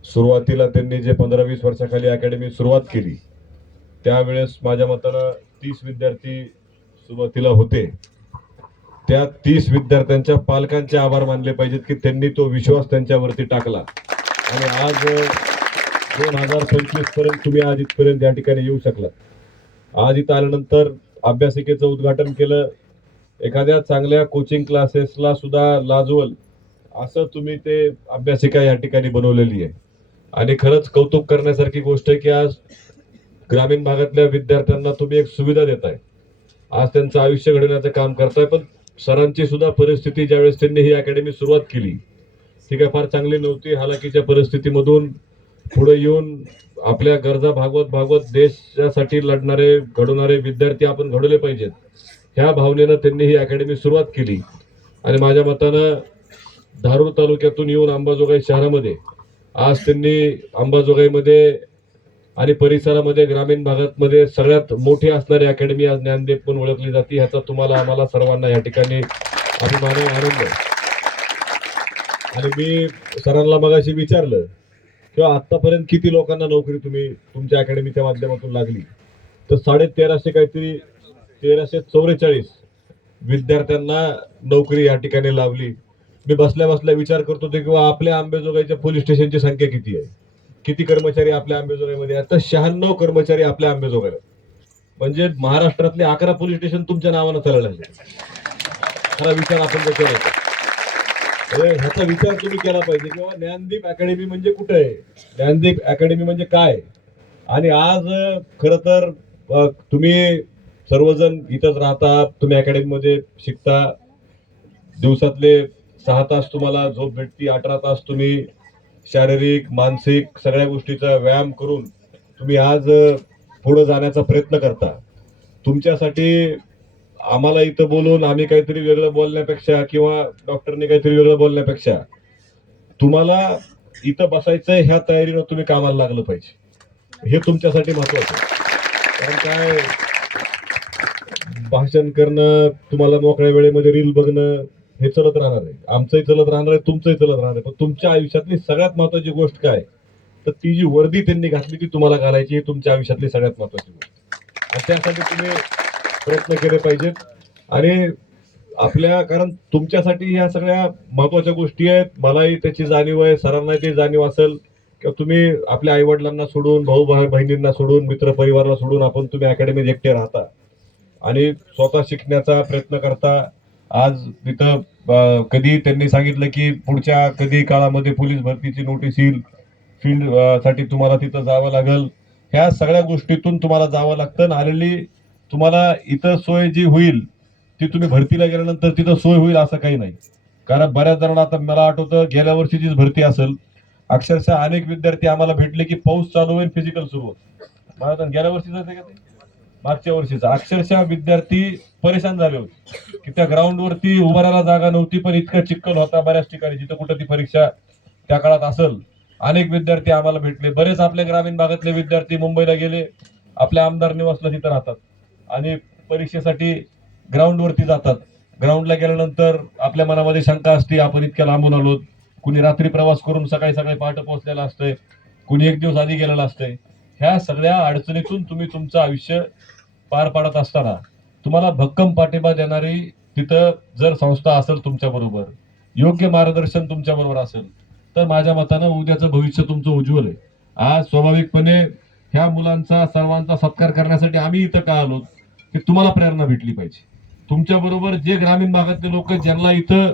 सुरुवातीला त्यांनी जे 15-20 वर्षाखाली अकॅडमी सुरुवात केली त्यावेळेस माझ्या मतानं 30 विद्यार्थी सुरुवातीला होते. त्या 30 विद्यार्थ्यांच्या पालकांचे आभार मानले पाहिजेत की त्यांनी तो विश्वास त्यांच्यावरती टाकला आणि आज 2025 पर्यंत तुम्ही आज इथपर्यंत या ठिकाणी येऊ शकला. आज इथं आल्यानंतर अभ्यासिकेचं उद्घाटन केलं. एखाद्या चांगल्या कोचिंग क्लासेसला सुद्धा लाजवल असं तुम्ही ते अभ्यासिका या ठिकाणी बनवलेली आहे आणि खरंच कौतुक करण्यासारखी गोष्ट आहे की आज ग्रामीण भागातल्या विद्यार्थ्यांना तुम्ही एक सुविधा देताय. आज त्यांचं आयुष्य घडवण्याचं काम करताय. पण सरांची सुद्धा परिस्थिती ज्यावेळेस त्यांनी ही अकॅडमी सुरुवात केली ती काय फार चांगली नव्हती. हालाकीच्या परिस्थितीमधून पुढे येऊन आपल्या गरजा भागवत देशासाठी लढणारे घडवणारे विद्यार्थी आपण घडवले पाहिजेत ह्या भावनेनं त्यांनी ही अकॅडमी सुरुवात केली आणि माझ्या मतानं धारूर तालुक्यातून येऊन अंबाजोगाई शहरामध्ये आज त्यांनी अंबाजोगाईमध्ये आणि परिसरामध्ये ग्रामीण भागामध्ये सगळ्यात मोठी असणारी अकॅडमी आज ज्ञानदीप म्हणून ओळखली जाते. ह्याचा तुम्हाला आम्हाला सर्वांना या ठिकाणी अभिमान आहे, आनंद आहे. आणि मी सरांना मगाशी विचारलं किंवा आतापर्यंत किती लोकांना नोकरी तुम्ही तुमच्या अकॅडमीच्या माध्यमातून लागली तर 1344 विद्यार्थ्यांना नोकरी या ठिकाणी लावली. मी बसल्या बसल्या विचार करत होते किंवा आपल्या अंबाजोगाईच्या पोलीस स्टेशनची संख्या किती आहे, किती कर्मचारी आपल्या अंबाजोगाईमध्ये आहेत तर 96 कर्मचारी आपल्या अंबाजोगाईला. म्हणजे महाराष्ट्रातले 11 पोलीस स्टेशन तुमच्या नावानं चालले लागले. खरा विचार आपण करायचा, ह्याचा विचार तुम्ही केला पाहिजे किंवा ज्ञानदीप अकॅडमी म्हणजे कुठे आहे, ज्ञानदीप अकॅडमी म्हणजे काय. आणि आज खरं तर तुम्ही सर्वजण इथंच राहता, तुम्ही अकॅडमीमध्ये शिकता, दिवसातले 6 तास तुम्हाला झोप भेटती, 18 तास तुम्ही शारीरिक मानसिक सगळ्या गोष्टीचा व्यायाम करून तुम्ही आज पुढे जाण्याचा प्रयत्न करता. तुमच्यासाठी आम्हाला इथं बोलून आम्ही काहीतरी वेगळं बोलण्यापेक्षा किंवा डॉक्टरने काहीतरी वेगळं बोलण्यापेक्षा तुम्हाला इथं बसायचंय ह्या तयारीनं तुम्ही कामाला लागलं पाहिजे. हे तुमच्यासाठी महत्वाचं आहे. कारण काय भाषण करणं, तुम्हाला मोकळ्या वेळेमध्ये रील बघणं हे चलत राहणार आहे, आमचंही चलत राहणार आहे, तुमचंही चलत राहणार आहे. पण तुमच्या आयुष्यातली सगळ्यात महत्वाची गोष्ट काय तर ती जी वर्दी त्यांनी घातली ती तुम्हाला घालायची, ही तुमच्या आयुष्यातली सगळ्यात महत्वाची गोष्ट आणि त्यासाठी तुम्ही प्रयत्न केले पाहिजेत. आणि आपल्या कारण तुमच्यासाठी ह्या सगळ्या महत्वाच्या गोष्टी आहेत. मलाही त्याची जाणीव आहे, सरांनाही ती जाणीव असेल किंवा तुम्ही आपल्या आई वडिलांना सोडून, भाऊ बहिणींना सोडून, मित्र परिवाराला सोडून आपण तुम्ही अकॅडमीत एकटे राहता आणि स्वतः शिकण्याचा प्रयत्न करता. आज तिथं कधी त्यांनी सांगितलं की पुढच्या कधी काळामध्ये पोलीस भरतीची नोटीस येईल, फील्ड साठी तुम्हाला तिथं जावं लागेल. ह्या सगळ्या गोष्टीतून तुम्हाला जावं लागतं. आलेली तुम्हाला इथं सोय जी होईल ती तुम्ही भरतीला गेल्यानंतर तिथं सोय होईल असं काही नाही. कारण बऱ्याच जणांना आता मला आठवतं गेल्या वर्षीचीच भरती असेल अक्षरशः अनेक विद्यार्थी आम्हाला भेटले की पाऊस चालू होईल, फिजिकल सुरू होत. मला गेल्या वर्षीच आहे का ते, मागच्या वर्षीचा. अक्षरशः विद्यार्थी परेशान झाले होते की त्या ग्राउंडवरती उभा राहायला जागा नव्हती, पण इतकं चिखल होता बऱ्याच ठिकाणी जिथं कुठं ती परीक्षा त्या काळात असेल. अनेक विद्यार्थी आम्हाला भेटले. बरेच आपल्या ग्रामीण भागातले विद्यार्थी मुंबईला गेले, आपल्या आमदार निवासला तिथं राहतात आणि परीक्षेसाठी ग्राउंडवरती जातात. ग्राउंडला गेल्यानंतर आपल्या मनामध्ये शंका असते, आपण इतक्या लांबून आलो. कुणी रात्री प्रवास करून सकाळी सकाळी पहाटे पोहोचलेला असतंय, कुणी एक दिवस आधी गेलेला असतंय. ह्या सगळ्या अडचणीतून तुम्ही तुमचं आयुष्य पार पाडत असताना तुम्हाला भक्कम पाठिंबा देणारी तिथं जर संस्था असेल तुमच्या बरोबर, योग्य मार्गदर्शन तुमच्या बरोबर असेल, तर माझ्या मतानं उद्याचं भविष्य तुमचं उज्ज्वल आहे. आज स्वाभाविकपणे ह्या मुलांचा सर्वांचा सत्कार करण्यासाठी आम्ही इथं का आलो की तुम्हाला प्रेरणा भेटली पाहिजे. तुमच्या बरोबर जे ग्रामीण भागातले लोक ज्यांना इथं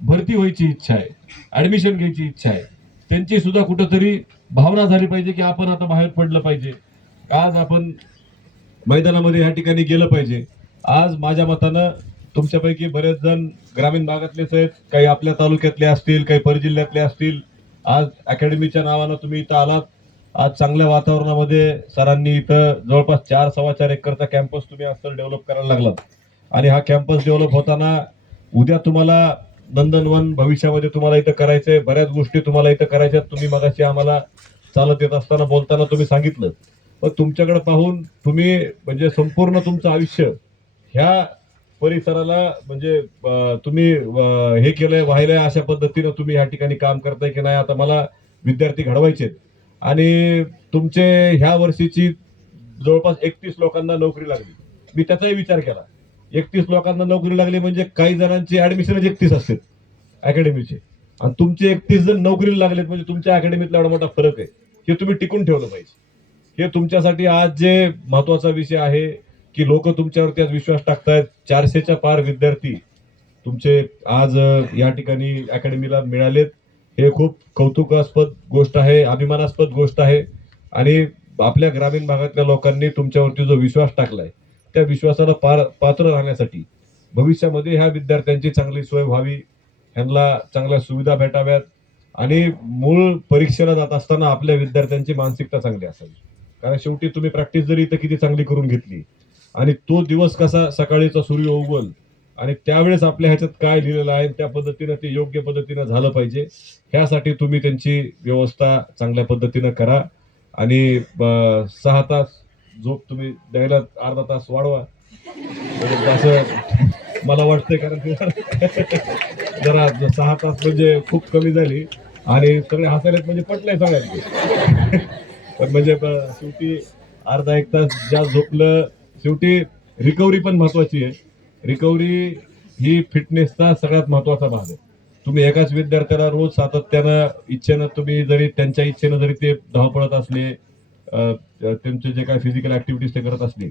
भरती व्हायची इच्छा आहे, ऍडमिशन घ्यायची इच्छा आहे, त्यांची सुद्धा कुठंतरी भावना झाली पाहिजे की आपण आता बाहेर पडलं पाहिजे, आज आपण मैदानामध्ये या ठिकाणी गेलं पाहिजे. आज माझ्या मतानं तुमच्यापैकी बरेच जण ग्रामीण भागातलेच आहेत, काही आपल्या तालुक्यातले असतील, काही परजिल्ह्यातले असतील. आज अकॅडमीच्या नावानं तुम्ही इथं आलात. आज चांगल्या वातावरणामध्ये सरांनी इथं जवळपास 4-4.25 एकरचा कॅम्पस तुम्ही आज डेव्हलप करायला लागलात. आणि हा कॅम्पस डेव्हलप होताना उद्या तुम्हाला नंदनवन भविष्यामध्ये तुम्हाला इथं करायचंय, बऱ्याच गोष्टी तुम्हाला इथं करायच्यात. तुम्ही मगाशी आम्हाला चालत येत असताना बोलताना तुम्ही सांगितलं, पण तुमच्याकडे पाहून तुम्ही म्हणजे संपूर्ण तुमचं आयुष्य ह्या परिसराला म्हणजे तुम्ही हे केलंय, वाहिलंय. अशा पद्धतीनं तुम्ही ह्या ठिकाणी काम करताय की नाही, आता मला विद्यार्थी घडवायचे आणि तुमचे ह्या वर्षीची जवळपास 31 लोकांना नोकरी लागली. मी त्याचाही विचार केला, 31 लोकांना नोकरी लागली म्हणजे काही जणांची ऍडमिशनच 31 असते अकॅडमीचे, आणि तुमचे 31 जण नोकरीला लागलेत म्हणजे तुमच्या अकॅडमीतला एवढा मोठा फरक आहे. हे तुम्ही टिकून ठेवलं पाहिजे. हे तुमच्यासाठी आज जे महत्वाचा विषय आहे की लोक तुमच्यावरती आज विश्वास टाकतायत. 400च्या पार विद्यार्थी तुमचे आज या ठिकाणी अकॅडमीला मिळालेत. हे खूप कौतुकास्पद गोष्ट आहे, अभिमानास्पद गोष्ट आहे. आणि आपल्या ग्रामीण भागातल्या लोकांनी तुमच्यावरती जो विश्वास टाकलाय त्या विश्वासाला पात्र राहण्यासाठी भविष्यामध्ये ह्या विद्यार्थ्यांची चांगली सोय व्हावी, ह्यांना चांगल्या सुविधा भेटाव्यात आणि मूळ परीक्षेला जात असताना आपल्या विद्यार्थ्यांची मानसिकता चांगली असावी. कारण शेवटी तुम्ही प्रॅक्टिस जरी इथं किती चांगली करून घेतली आणि तो दिवस कसा सकाळीचा सूर्य उगवल आणि त्यावेळेस आपल्या ह्याच्यात काय लिहिलेलं आहे त्या पद्धतीनं ते योग्य पद्धतीनं झालं पाहिजे. ह्यासाठी तुम्ही त्यांची व्यवस्था चांगल्या पद्धतीनं करा आणि 6 तास झोप तुम्ही द्यायला अर्धा तास वाढवा असं मला वाटतंय. कारण जरा 6 तास म्हणजे खूप कमी झाली आणि सगळे हसायलेत म्हणजे पटलंय सगळ्यांनी. पण म्हणजे शेवटी अर्धा 1 तास ज्या झोपलं, शेवटी रिकव्हरी पण महत्वाची आहे. रिकव्हरी ही फिटनेसचा सगळ्यात महत्वाचा भाग आहे. तुम्ही एकाच विद्यार्थ्याला रोज सातत्यानं इच्छेनं तुम्ही जरी त्यांच्या इच्छेनं जरी ते धावपळत असले, त्यांचे जे काय फिजिकल ऍक्टिव्हिटीज ते करत असले,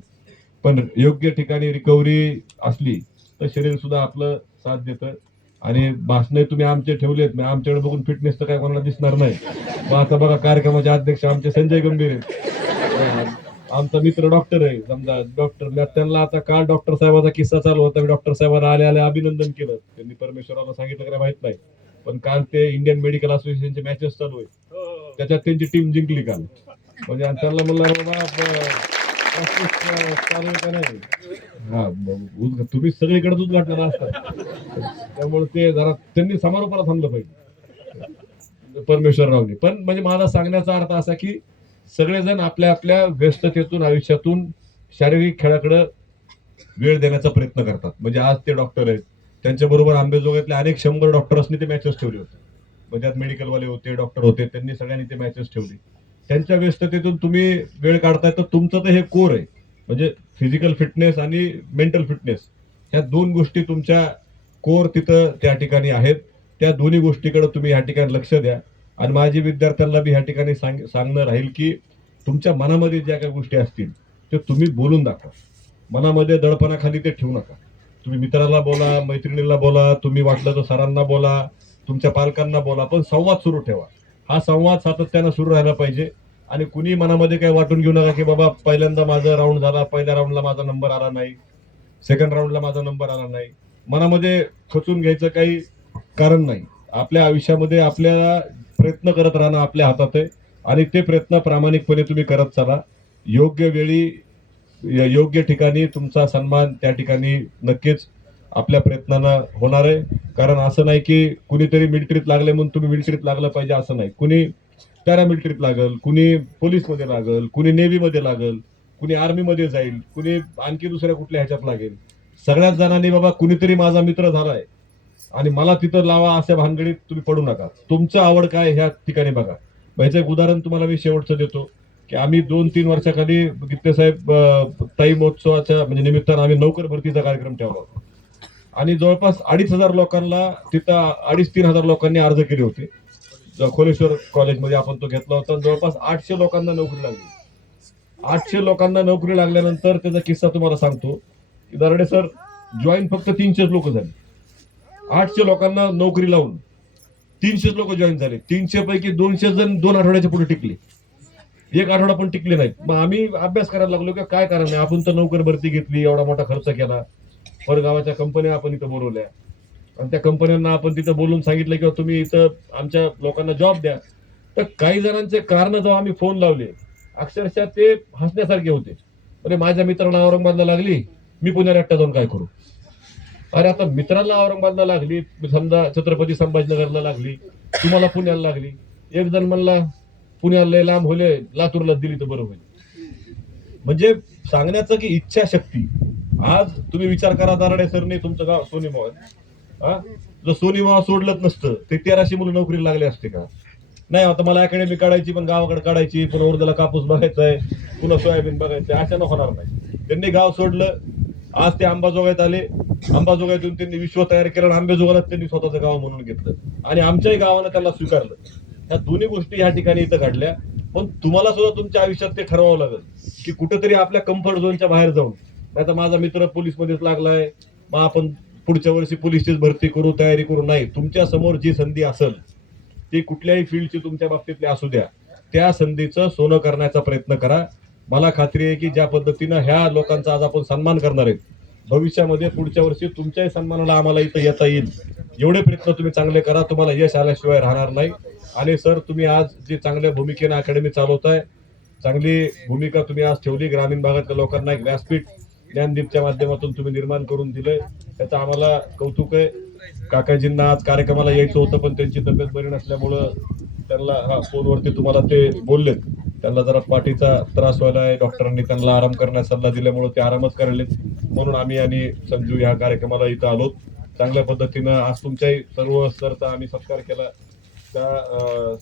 पण योग्य ठिकाणी रिकव्हरी असली तर शरीर सुद्धा आपलं साथ देतं. आणि भाषणे तुम्ही आमचे ठेवलेत, आमच्याकडे बघून फिटनेस तर काय कोणाला दिसणार नाही. मग आता बघा कार्यक्रमाचे अध्यक्ष आमचे संजय गंभीर आहेत, आमचा मित्र डॉक्टर आहे, समजा डॉक्टर. त्यांना आता काल डॉक्टर साहेबाचा किस्सा चालू होता, मी डॉक्टर साहेबांना आल्या अभिनंदन केलं. त्यांनी परमेश्वराला सांगितलं काय माहित नाही, पण काल ते इंडियन मेडिकल असोसिएशनचे मॅचेस चालू आहे, त्याच्यात त्यांची टीम जिंकली काल. म्हणजे त्यांना म्हणलं चालू का नाही, हा तुम्ही सगळीकडे उद्घाटन असतात, त्यामुळे ते जरा त्यांनी समारोपाला थांबलं पाहिजे परमेश्वररावनी. पण म्हणजे माझा सांगण्याचा अर्थ असा की सगळेजण आपल्या आपल्या व्यस्ततेतून आयुष्यातून शारीरिक खेळाकडे वेळ देण्याचा प्रयत्न करतात. म्हणजे आज ते डॉक्टर आहेत, त्यांच्या बरोबर अंबेजोगाईतले अनेक 100 डॉक्टर्सनी ते मॅचेस ठेवले होते. म्हणजे त्यात मेडिकलवाले होते, डॉक्टर होते, त्यांनी सगळ्यांनी ते मॅचेस ठेवली. त्यांच्या व्यस्ततेतून तुम्ही वेळ काढताय तर तुमचं तर हे कोर आहे. म्हणजे फिजिकल फिटनेस आणि मेंटल फिटनेस ह्या 2 गोष्टी तुमच्या कोर तिथं त्या ठिकाणी आहेत. त्या दोन्ही गोष्टीकडे तुम्ही ह्या ठिकाणी लक्ष द्या. आणि माझी विद्यार्थ्यांना बी ह्या ठिकाणी सांगणं राहील की तुमच्या मनामध्ये ज्या काही गोष्टी असतील ते तुम्ही बोलून दाखवा. मनामध्ये दडपणाखाली ते ठेवू नका. तुम्ही मित्राला बोला, मैत्रिणीला बोला, तुम्ही वाटलं तर सरांना बोला, तुमच्या पालकांना बोला, पण संवाद सुरू ठेवा. हा संवाद सातत्यानं सुरू राहायला पाहिजे. आणि कुणी मनामध्ये काही वाटून घेऊ नका की बाबा पहिल्यांदा माझा राऊंड झाला, पहिल्या राऊंडला माझा नंबर आला नाही, सेकंड राऊंडला माझा नंबर आला नाही. मनामध्ये खचून घ्यायचं काही कारण नाही. आपल्या आयुष्यामध्ये आपल्याला प्रयत्न करत राहणं आपल्या हातात आहे आणि ते प्रयत्न प्रामाणिकपणे तुम्ही करत चला. योग्य वेळी योग्य ठिकाणी तुमचा सन्मान त्या ठिकाणी नक्कीच आपल्या प्रयत्नानं होणार आहे. कारण असं नाही की कुणीतरी मिलिटरीत लागले म्हणून तुम्ही मिलिटरीत लागलं पाहिजे असं नाही. कुणी पॅरामिलिटरीत लागल, कुणी पोलीसमध्ये लागल, कुणी नेव्हीमध्ये लागल, कुणी आर्मीमध्ये जाईल, कुणी आणखी दुसऱ्या कुठल्या ह्याच्यात लागेल. सगळ्याच जणांनी बाबा कुणीतरी माझा मित्र झालाय आणि मला तिथं लावा अशा भानगडीत तुम्ही पडू नका. तुमचं आवड काय ह्या ठिकाणी बघा. ह्याचं एक उदाहरण तुम्हाला मी शेवटचं देतो की आम्ही 2-3 वर्षाखाली गित्ते साहेब ताई महोत्सवाच्या म्हणजे निमित्तानं आम्ही नोकर भरतीचा कार्यक्रम ठेवला होता आणि जवळपास 2,500 लोकांना तिथं 2,500-3,000 लोकांनी अर्ज केले होते. खोलेश्वर कॉलेजमध्ये आपण तो घेतला होता. जवळपास 800 लोकांना नोकरी लागली. 800 लोकांना नोकरी लागल्यानंतर त्याचा किस्सा तुम्हाला सांगतो की दराडे सर जॉईन फक्त 300 लोक झाले. 800 लोकांना नोकरी लावून 300 लोक जॉईन झाले. 300 पैकी 200 जण 2 आठवड्याच्या पुढे टिकले. 1 आठवडा पण टिकले नाहीत. मग आम्ही अभ्यास करायला लागलो की काय कारण आहे. आपण तर नोकर भरती घेतली, एवढा मोठा खर्च केला, परगावाच्या कंपन्या आपण इथं बोलवल्या आणि त्या कंपन्यांना आपण तिथं बोलून सांगितलं की तुम्ही इथं आमच्या लोकांना जॉब द्या. तर काही जणांचे कारण जेव्हा आम्ही फोन लावले अक्षरशः ते हसण्यासारखे होते. अरे माझ्या मित्राला औरंगाबादला लागली, मी पुण्याला एकटा जाऊन काय करू. अरे आता मित्राला औरंगाबादला लागली, समजा छत्रपती संभाजीनगरला लागली, तुम्हाला पुण्याला लागली. एक जण म्हणला पुण्याला लय लांब होले, लातूरला दिली तर बरं होईल. म्हणजे सांगण्याचं की इच्छाशक्ती. आज तुम्ही विचार करा दराडे सरने तुमचं गाव सोनीमॉल, जर सोनीमॉल सोडलंच नसतं ते 1300 मुलं नोकरीला लागले असते का. नाही आता मला अकॅडमी काढायची पण गावाकडे काढायची, पुन्हा उर्दूला कापूस बघायचा आहे, पुन्हा सोयाबीन बघायचं आहे, अचानक होणार नाही. त्यांनी गाव सोडलं. आज ते अंबाजोगाईत आले. अंबाजोगाईतून त्यांनी विश्व तयार केलं आणि आंबेजोगाईत त्यांनी स्वतःचं गाव म्हणून घेतलं आणि आमच्याही गावानं त्याला स्वीकारलं. ह्या दोन्ही गोष्टी ह्या ठिकाणी इथं घडल्या. पण तुम्हाला सुद्धा तुमच्या आयुष्यात ते ठरवावं लागेल की कुठेतरी आपल्या कम्फर्ट झोनच्या बाहेर जाऊन, नाही तर माझा मित्र पोलीस मध्येच लागलाय मग आपण पुढच्या वर्षी पोलीसचीच भरती करू, तयारी करू. नाही, तुमच्या समोर जी संधी असेल ती कुठल्याही फील्डची तुमच्या बाबतीतली असू द्या, त्या संधीचं सोनं करण्याचा प्रयत्न करा. मला खात्री आहे की ज्या पद्धतीनं ह्या लोकांचा आज आपण सन्मान करणार आहेत, भविष्यामध्ये पुढच्या वर्षी तुमच्याही सन्मानाला आम्हाला इथं येता येईल. एवढे प्रयत्न तुम्ही चांगले करा, तुम्हाला यश आल्याशिवाय राहणार नाही. आणि सर तुम्ही आज जे चांगल्या भूमिकेने अकॅडमी चालवताय, चांगली भूमिका तुम्ही आज ठेवली. ग्रामीण भागातल्या लोकांना एक व्यासपीठ ज्ञानदीपच्या माध्यमातून तुम्ही निर्माण करून दिलंय, त्याचं आम्हाला कौतुक आहे. काकाजींना आज कार्यक्रमाला यायचं होतं पण त्यांची तब्येत बरी नसल्यामुळं त्यांना फोनवरती तुम्हाला ते बोललेत, त्यांना जरा पाठीचा त्रास व्हायला आहे, डॉक्टरांनी त्यांना आराम करण्याचा सल्ला दिल्यामुळे ते आरामच करायलेत. म्हणून आम्ही आणि संजू ह्या कार्यक्रमाला इथं आलो. चांगल्या पद्धतीनं आज तुमच्याही सर्व सरचा आम्ही सत्कार केला. त्या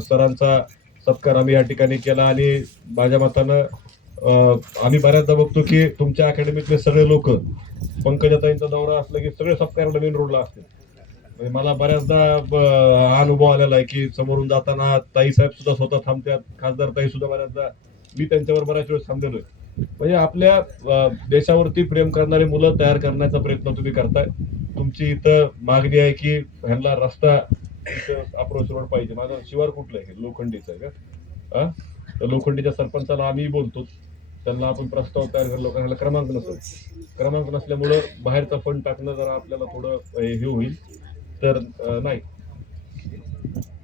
सरांचा सत्कार आम्ही या ठिकाणी केला आणि माझ्या मतानं आम्ही बऱ्याचदा बघतो की तुमच्या अकॅडमीतले सगळे लोक पंकजाताईंचा दौरा असला की सगळे सत्काराला मेन रोडला असते. म्हणजे मला बऱ्याचदा अनुभव आलेला आहे की समोरून जाताना ताई साहेब सुद्धा स्वतः थांबतात, खासदार ताई सुद्धा बऱ्याचदा, मी त्यांच्यावर बऱ्याच वेळेस थांबलेलो आहे. म्हणजे आपल्या देशावरती प्रेम करणारी मुलं तयार करण्याचा प्रयत्न तुम्ही करताय. तुमची इथं मागणी आहे की ह्यांना रस्ता अप्रोच रोड पाहिजे. माझा शिवार कुठलं आहे, लोखंडीचं आहे का. तर लोखंडीच्या सरपंचाला आम्ही बोलतो, त्यांना आपण प्रस्ताव तयार करलो, कारण क्रमांक नसल्यामुळं बाहेरचा फंड टाकणं जरा आपल्याला थोडं हे होईल. तर नाही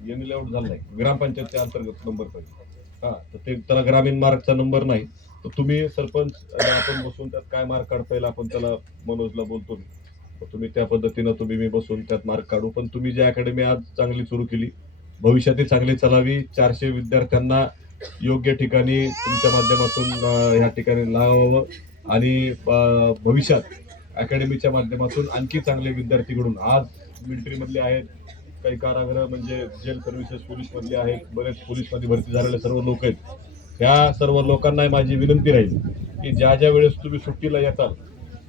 यांनी लेआउट झालं नाही, ग्रामपंचायतच्या अंतर्गत नंबर पाहिजे. तर ते त्याला ग्रामीण मार्गचा नंबर नाही. तर तुम्ही सरपंच आपण बसून त्यात काय मार्ग काढता येईल आपण त्याला मनोजला बोलतो मी, तुम्ही त्या पद्धतीनं तुम्ही मी बसून त्यात मार्ग काढू. पण तुम्ही जी अकॅडमी आज चांगली सुरू केली, भविष्यातही चांगली चालावी. 400 विद्यार्थ्यांना योग्य ठिकाणी तुमच्या माध्यमातून ह्या ठिकाणी लावावं आणि भविष्यात अकॅडमीच्या माध्यमातून आणखी चांगले विद्यार्थी घडून, आज मिलिटरी मधले आहेत, काही कारागृह म्हणजे जेल सर्व्हिसेस पोलीस मधले आहेत, बरेच पोलीस मध्ये भरती झालेले सर्व लोक आहेत. ह्या सर्व लोकांना माझी विनंती राहील की ज्या ज्या वेळेस तुम्ही सुट्टीला येताल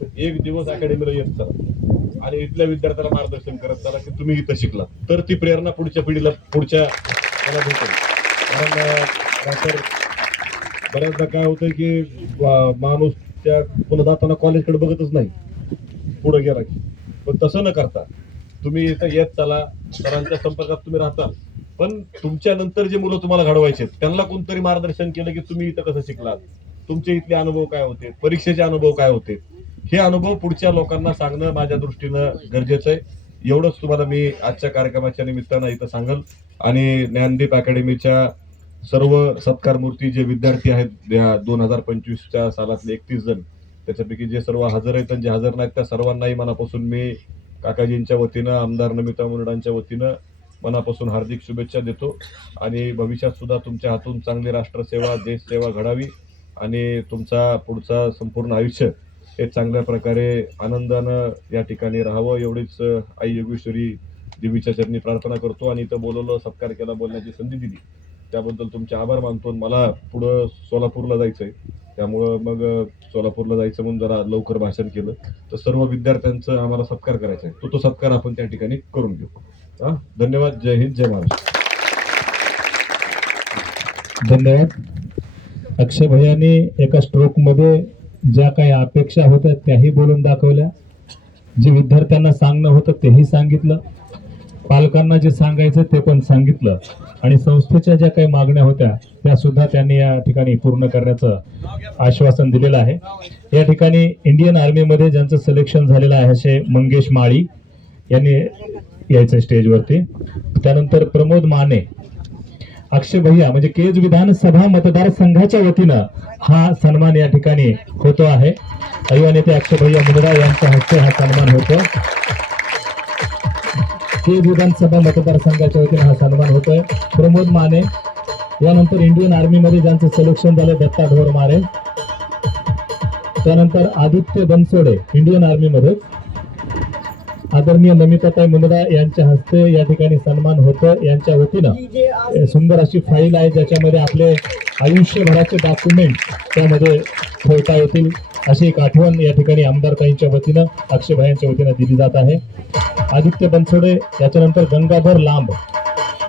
तर एक दिवस अकॅडमीला येत चला आणि इथल्या विद्यार्थ्याला मार्गदर्शन करत चला की तुम्ही इथं शिकला, तर ती प्रेरणा पुढच्या पिढीला त्याला भेटेल. कारण बऱ्याचदा काय होतं की माणूस त्या पुन्हा जाताना कॉलेजकडे बघतच नाही पुढे गेला की. पण तसं न करता तुम्ही इथं येत चला, सरांच्या संपर्कात तुम्ही राहताल, पण तुमच्या नंतर जे मुलं तुम्हाला घडवायचे त्यांना कोणतरी मार्गदर्शन केलं की तुम्ही इथं कसं शिकलात, तुमचे इथले अनुभव काय होते, परीक्षेचे अनुभव काय होते, हे अनुभव पुढच्या लोकांना सांगणं माझ्या दृष्टीनं गरजेचं आहे. एवढंच तुम्हाला मी आजच्या कार्यक्रमाच्या निमित्तानं इथं सांगल. आणि ज्ञानदीप अकॅडमीच्या सर्व सत्कार मूर्ती जे विद्यार्थी आहेत या 2025च्या सालातले 31 जण, त्याच्यापैकी जे सर्व हजर आहेत आणि जे हजर नाहीत त्या सर्वांनाही मनापासून मी काकाजींच्या वतीनं, आमदार नमिता मुंदडांच्या वतीनं मनापासून हार्दिक शुभेच्छा देतो. आणि भविष्यात सुद्धा तुमच्या हातून चांगली राष्ट्रसेवा, देशसेवा घडावी आणि तुमचा पुढचा संपूर्ण आयुष्य हे चांगल्या प्रकारे आनंदानं या ठिकाणी राहावं, एवढीच आई योगेश्वरी देवीच्या चरणी प्रार्थना करतो. आणि इथं बोलवलं, सत्कार केला, बोलण्याची संधी दिली त्याबद्दल तुमचे आभार मानतो. मला पुढं सोलापूरला जायचंय, त्यामुळं मग सोलापूरला जायचं म्हणून जरा लवकर भाषण केलं. तर सर्व विद्यार्थ्यांचं आम्हाला सत्कार करायचा आहे, तो सत्कार आपण त्या ठिकाणी करून घेऊ. हा, धन्यवाद. जय हिंद, जय महाराष्ट्र. धन्यवाद. अक्षय भैयानी एका स्ट्रोकमध्ये ज्या काही अपेक्षा होत्या त्याही बोलून दाखवल्या, जे विद्यार्थ्यांना सांगणं होतं तेही सांगितलं, पालकांना जे सांगायचं ते पण सांगितलं आणि संस्थेच्या ज्या काही मागण्या होत्या त्या सुद्धा त्यांनी या ठिकाणी पूर्ण करण्याचं आश्वासन दिलेलं आहे. या ठिकाणी इंडियन आर्मीमध्ये ज्यांचं सिलेक्शन झालेलं आहे असे मंगेश माळी यांनी यायचं स्टेजवरती. त्यानंतर प्रमोद माने, अक्षय भैया म्हणजे केज विधानसभा मतदारसंघाच्या वतीनं हा सन्मान या ठिकाणी होतो आहे. युवा नेते अक्षय भैया मुंदडा यांच्या हस्ते हा सन्मान होतो. केज विधानसभा मतदारसंघाच्या वतीनं हा सन्मान होतोय. प्रमोद माने, यानंतर इंडियन आर्मी मध्ये ज्यांचं सिलेक्शन झालं दत्ता ढोरमारे, त्यानंतर आदित्य बनसोडे इंडियन आर्मी मध्ये, आदरणीय नमिताताई मुंदडा यांच्या हस्ते या ठिकाणी सन्मान होतं. यांच्या वतीनं सुंदर अशी फाईल आहे ज्याच्यामध्ये आपले आयुष्यभराचे डॉक्युमेंट त्यामध्ये ठेवता येतील अशी एक आठवण या ठिकाणी आमदारताईंच्या वतीनं, अक्षय भाईंच्या वतीनं दिली जात आहे. आदित्य बनसोडे, याच्यानंतर गंगाधर लांब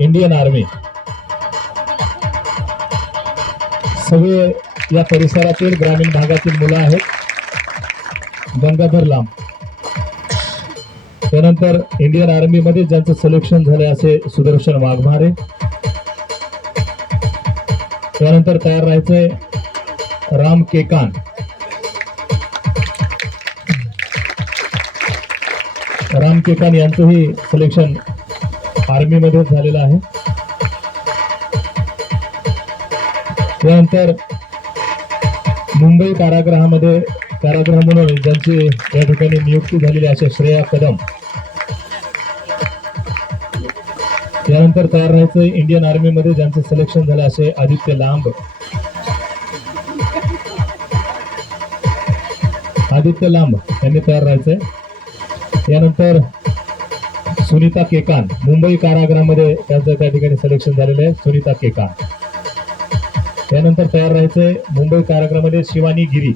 इंडियन आर्मी, सगळे या परिसरातील ग्रामीण भागातील मुलं आहेत. गंगाधर लांब, त्यानंतर इंडियन आर्मी मध्ये ज्यांचं सिलेक्शन झाले असे सुदर्शन वाघमारे, त्यानंतर तयार राहायचंय राम केकान, राम केकान यांचंही सिलेक्शन आर्मी मध्ये झालेलं आहे. त्यानंतर मुंबई कारागृहामध्ये कारागृह म्हणून ज्यांची या ठिकाणी नियुक्ती झालेली असे श्रेया कदम, त्यानंतर तयार राहायचं इंडियन आर्मी मध्ये ज्यांचं सिलेक्शन झालं असे आदित्य लांब, आदित्य लांब यांनी तयार राहायचंय. यानंतर सुनीता केकान, मुंबई कारागृहामध्ये त्यांचं त्या ठिकाणी सिलेक्शन झालेलं आहे, सुनीता केकान. त्यानंतर तयार राहायचंय मुंबई कारागृहामध्ये शिवानी गिरी,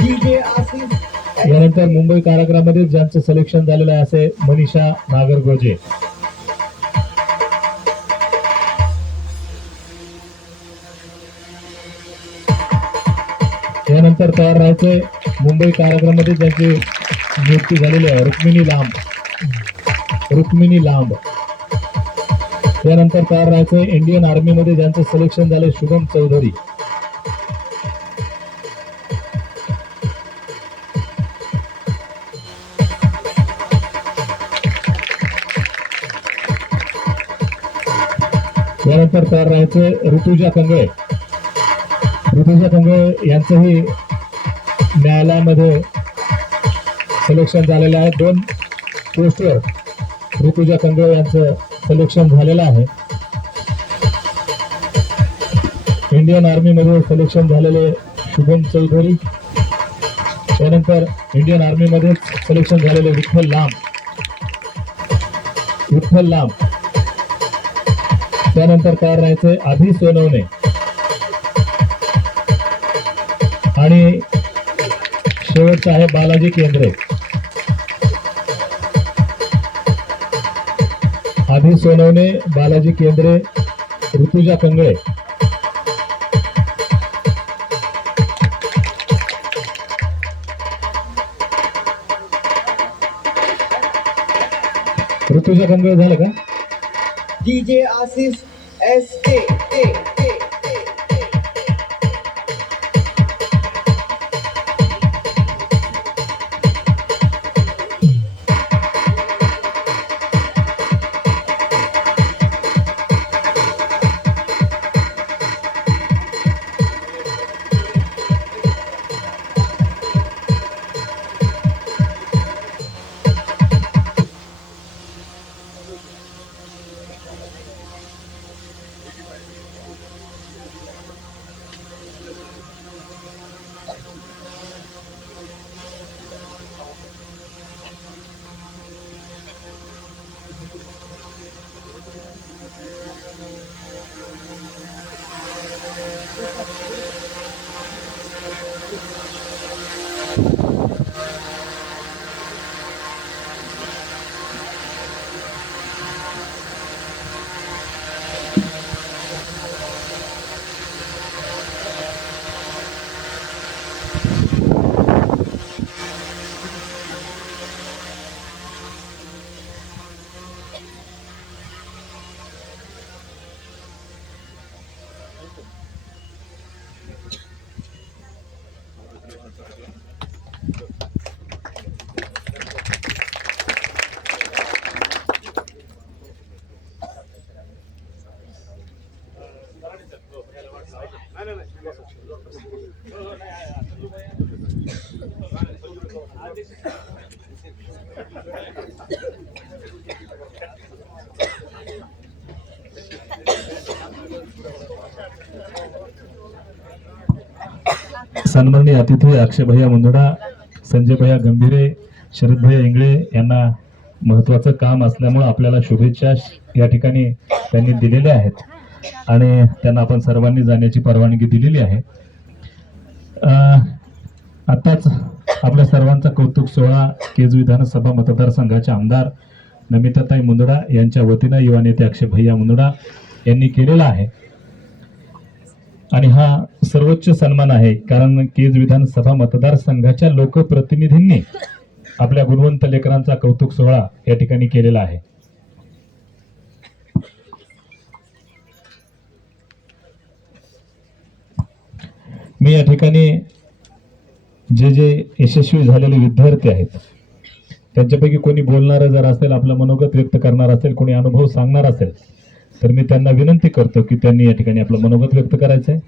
DJ Asif यानंतर मुंबई कारागृहामध्ये ज्यांचं सिलेक्शन झालेलं आहे असे मनीषा नागरगोजे. यानंतर तयार राहायचंय मुंबई कारागृहामध्ये ज्यांची नियुक्ती झालेली आहे रुक्मिणी लांब, रुक्मिणी लांब. यानंतर तयार राहायचंय इंडियन आर्मी मध्ये ज्यांचं सिलेक्शन झालंय शुभम चौधरी. यानंतर तयार राहायचंय ऋतुजा कंगळे, ऋतुजा कंगळे यांचंही न्यायालयामध्ये सिलेक्शन झालेलं आहे. 2 पोस्टवर ऋतुजा कंगळे यांचं सिलेक्शन झालेलं आहे. इंडियन आर्मी मध्ये सिलेक्शन झालेले शुभम चौधरी, त्यानंतर इंडियन आर्मी मध्ये सिलेक्शन झालेले विठ्ठल लांब, विठ्ठल लांब. त्यानंतर तयार राहायचे अभि सोनवणे आणि शेवटचं आहे बालाजी केंद्रे. अभि सोनवणे, बालाजी केंद्रे, ऋतुजा कंगळे. ऋतुजा कंगळे झालं का? DJ Asif SK. सन्माननीय अतिथी अक्षय भैया मुंदडा, संजय भैया गंभीरे, शरद भैया इंगळे यांना महत्वाचं काम असल्यामुळे आपल्याला शुभेच्छा या ठिकाणी त्यांनी दिलेल्या आहेत आणि त्यांना आपण सर्वांनी जाण्याची परवानगी दिलेली आहे. आताच आपल्या सर्वांचा कौतुक सोहळा केज विधानसभा मतदारसंघाचे आमदार नमिताताई मुंदडा यांच्या वतीनं युवा नेते अक्षय भैया मुंदडा यांनी केलेला आहे आणि हा सर्वोच्च सन्मान आहे, कारण केज विधानसभा मतदारसंघाच्या लोकप्रतिनिधींनी आपल्या गुणवंत लेकरांचा कौतुक सोहळा या ठिकाणी केलेला आहे. मी या ठिकाणी जे यशस्वी झालेले विद्यार्थी आहेत त्यांच्यापैकी कोणी बोलणारं जर असेल, आपलं मनोगत व्यक्त करणार असेल, कोणी अनुभव सांगणार असेल तर मी त्यांना विनंती करतो की त्यांनी या ठिकाणी आपलं मनोगत व्यक्त करायचं आहे.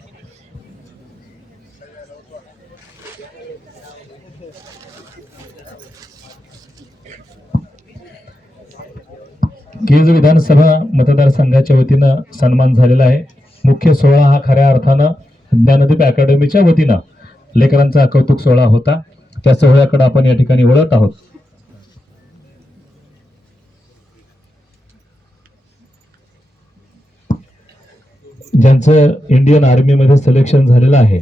केज विधानसभा मतदारसंघाच्या वतीनं सन्मान झालेला आहे. मुख्य सोहळा हा खऱ्या अर्थानं ज्ञानदीप अकॅडमीच्या वतीनं लेकरांचा कौतुक सोहळा होता. त्या सोहळ्याकडे आपण या ठिकाणी वळत आहोत. ज्यांचं इंडियन आर्मीमध्ये सिलेक्शन झालेलं आहे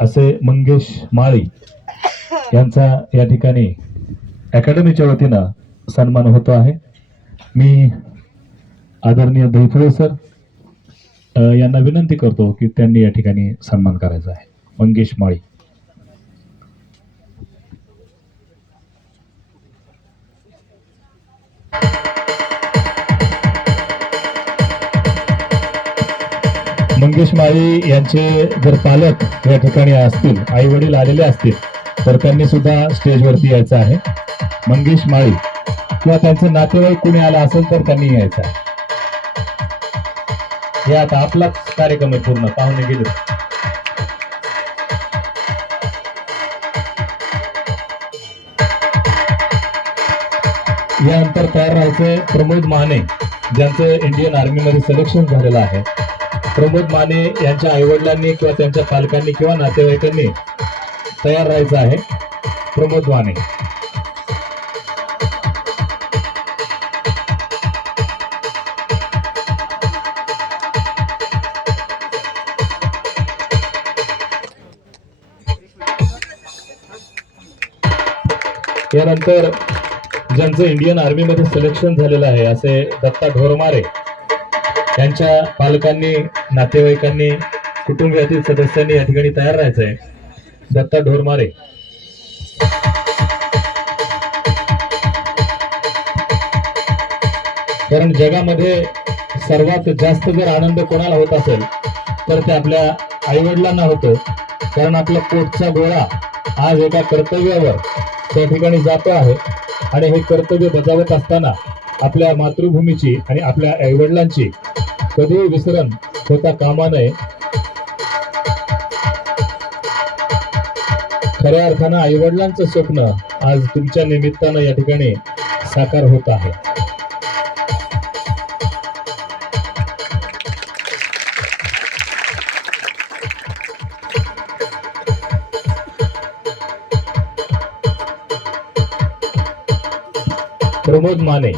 असे मंगेश माळी यांचा या ठिकाणी अकॅडमीच्या वतीनं सन्मान होतो आहे. मी आदरणीय दैफळे सर यांना विनंती करतो की त्यांनी या ठिकाणी सन्मान करायचा आहे. मंगेश माळी. मंगेश माळी यांचे जर पालक या ठिकाणी असतील, आई वडील आलेले असतील तर त्यांनी सुद्धा स्टेजवरती यायचं आहे. मंगेश माळी किंवा त्यांचे नातेवाईक कोणी आला असेल तर त्यांनी यायचं आहे. हे आता आपलाच कार्यक्रम आहे, पूर्ण पाहुणे गेले. यानंतर तयार राहायचे प्रमोद माने, ज्यांचं इंडियन आर्मीमध्ये सिलेक्शन झालेलं आहे. प्रमोद माने यांच्या आईवडिलांनी किंवा त्यांच्या पालकांनी किंवा नातेवाईकांनी तयार राहायचं आहे. प्रमोद माने. यानंतर ज्यांचं इंडियन आर्मीमध्ये सिलेक्शन झालेलं आहे असे दत्ता ढोरमारे यांच्या पालकांनी, नातेवाईकांनी, कुटुंबातील सदस्यांनी या ठिकाणी तयार राहायचं आहे. दत्ता ढोरमारे. कारण जगामध्ये सर्वात जास्त जर आनंद कोणाला होत असेल तर ते आपल्या आईवडिलांना होतो, कारण आपला पोटचा गोळा आज एका कर्तव्यावर त्या ठिकाणी जातो आहे आणि हे कर्तव्य बजावत असताना आपल्या मातृभूमीची आणि आपल्या आईवडिलांची कधीही विसरण होता कामा नये. खऱ्या अर्थानं आईवडिलांचं स्वप्न आज तुमच्या निमित्तानं या ठिकाणी साकार होत आहे. Pramod Mane.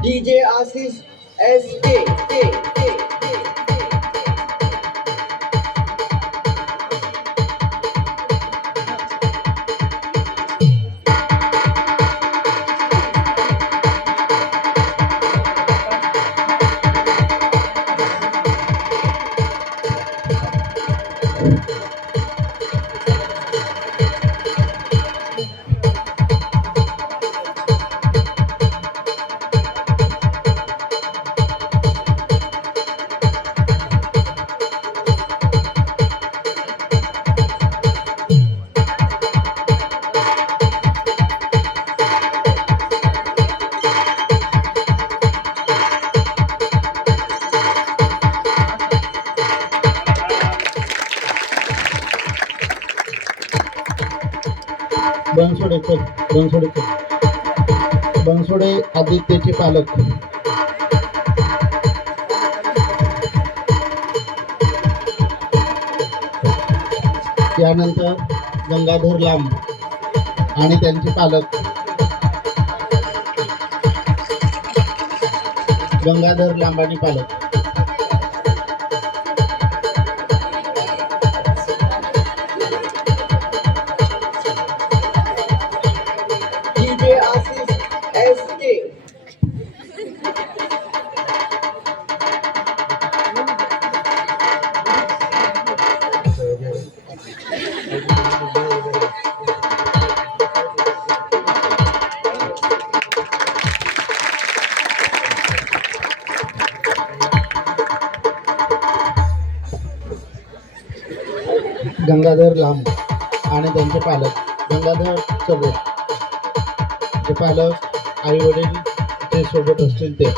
DJ Assis SK. Bansode Bansode आदित्यचे पालक त्यानंतर गंगाधर लांब आणि त्यांचे पालक गंगाधर लांब आणि पालक DJ Assis SK. गंगाधर लांब आणि त्यांचे पालक गंगाधर चव्हाण जे पालक आई वडील जे सोबत असतील ते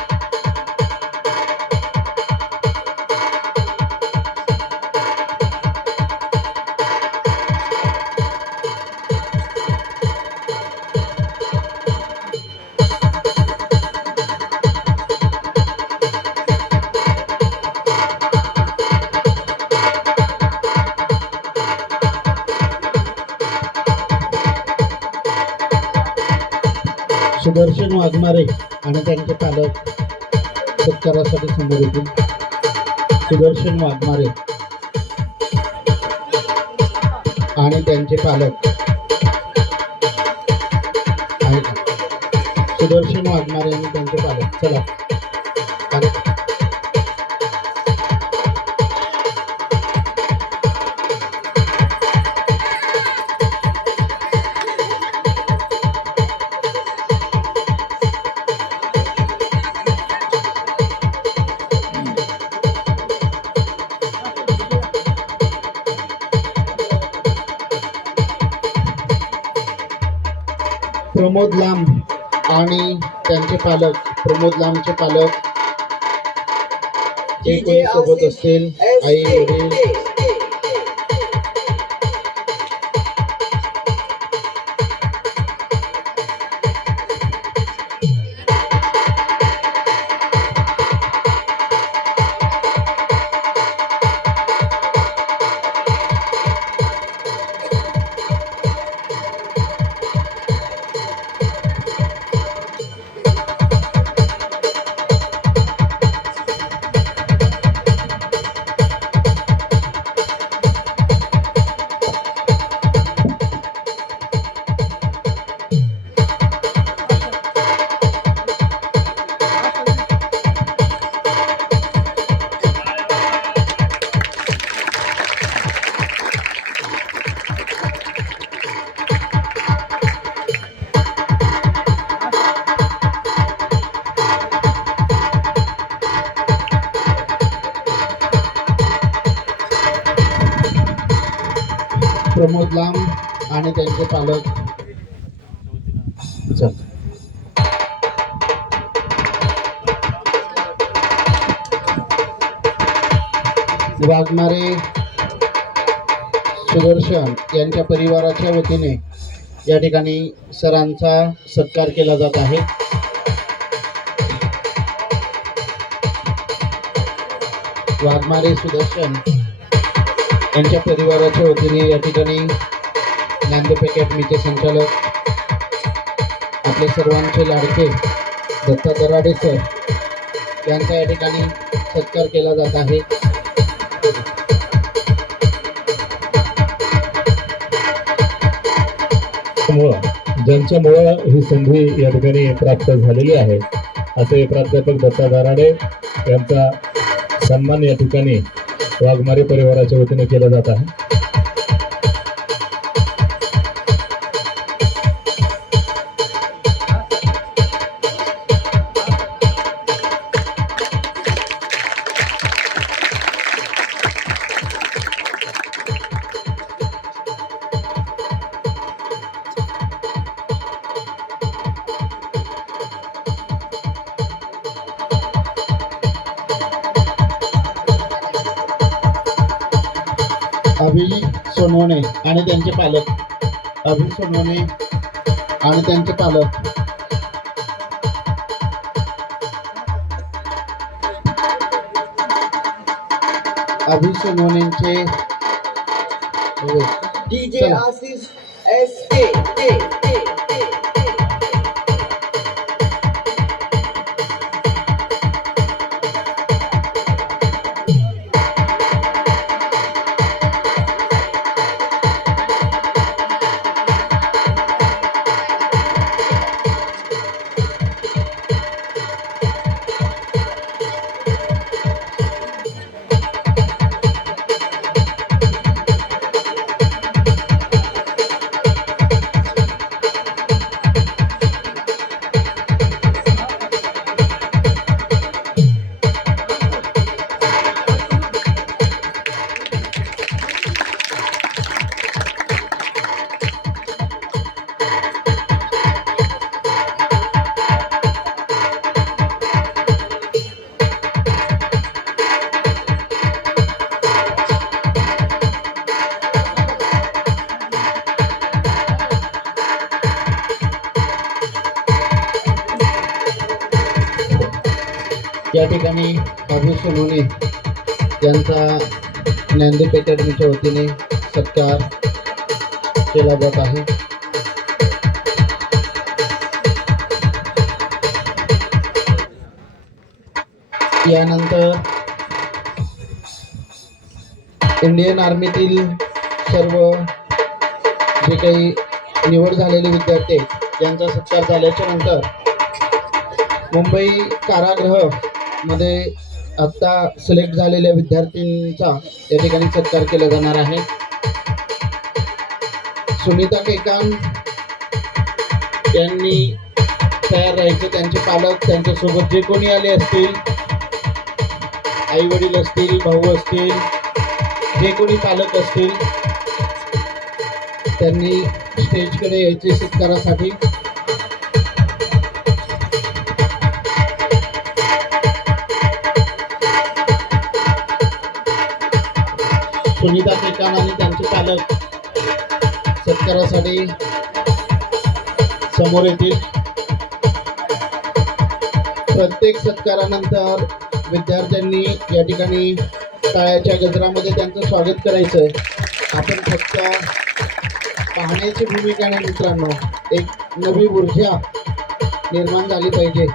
सुदर्शन वाघमारे आणि त्यांचे पालक सत्कारासाठी समोर येतील. सुदर्शन वाघमारे आणि त्यांचे पालक आहे का? सुदर्शन वाघमारे आणि त्यांचे पालक चला पालक. प्रमोद लांब आणि त्यांचे पालक प्रमोद लांबचे पालक जे DJ कोणी सोबत Assis असतील आई वडील SK. प्रमोद लांब आणि त्यांचे पालक चल. वाघमारे सुदर्शन यांच्या परिवाराच्या वतीने या ठिकाणी सरांचा सत्कार केला जात आहे. वाघमारे सुदर्शन यांच्या परिवाराच्या वतीने या ठिकाणी ज्ञानदीप अकॅडमीचे संचालक आपले सर्वांचे लाडके दत्ता दराडे सर यांचा या ठिकाणी सत्कार केला जात आहे. ज्यांच्यामुळं ही संधी या ठिकाणी प्राप्त झालेली आहे असे प्राध्यापक दत्ता दराडे यांचा सन्मान या ठिकाणी वाघमारे परिवाराच्या वतीने केला जात आहे. अभिजित सोनवणे आणि त्यांचे पालक अभि सोनवणे आणि त्यांचे पालक, अभि सोनवणेंचे DJ Assis SK. या ठिकाणी अभि सोनवणे यांचा ज्ञानदीप अकॅडमीच्या वतीने सत्कार केला जात आहे. यानंतर इंडियन आर्मीतील सर्व जे काही निवड झालेले विद्यार्थी आहेत यांचा सत्कार झाल्याच्या नंतर मुंबई कारागृहामध्ये आत्ता सिलेक्ट झालेल्या विद्यार्थ्यांचा या ठिकाणी सत्कार केला जाणार आहे. सुनीता केकान यांनी तयार राहायचं, त्यांचे पालक त्यांच्यासोबत जे कोणी आले असतील, आई वडील असतील, भाऊ असतील, जे कोणी पालक असतील त्यांनी स्टेजकडे यायचे सत्कारासाठी. सुनीता केकान आणि त्यांचे पालक सत्कारासाठी समोर येतील. प्रत्येक सत्कारानंतर विद्यार्थ्यांनी या ठिकाणी टाळ्याच्या गजरामध्ये त्यांचं स्वागत करायचं आहे. आपण फक्त पाहण्याची भूमिका नाही मित्रांनो, एक नवी ऊर्जा निर्माण झाली पाहिजे.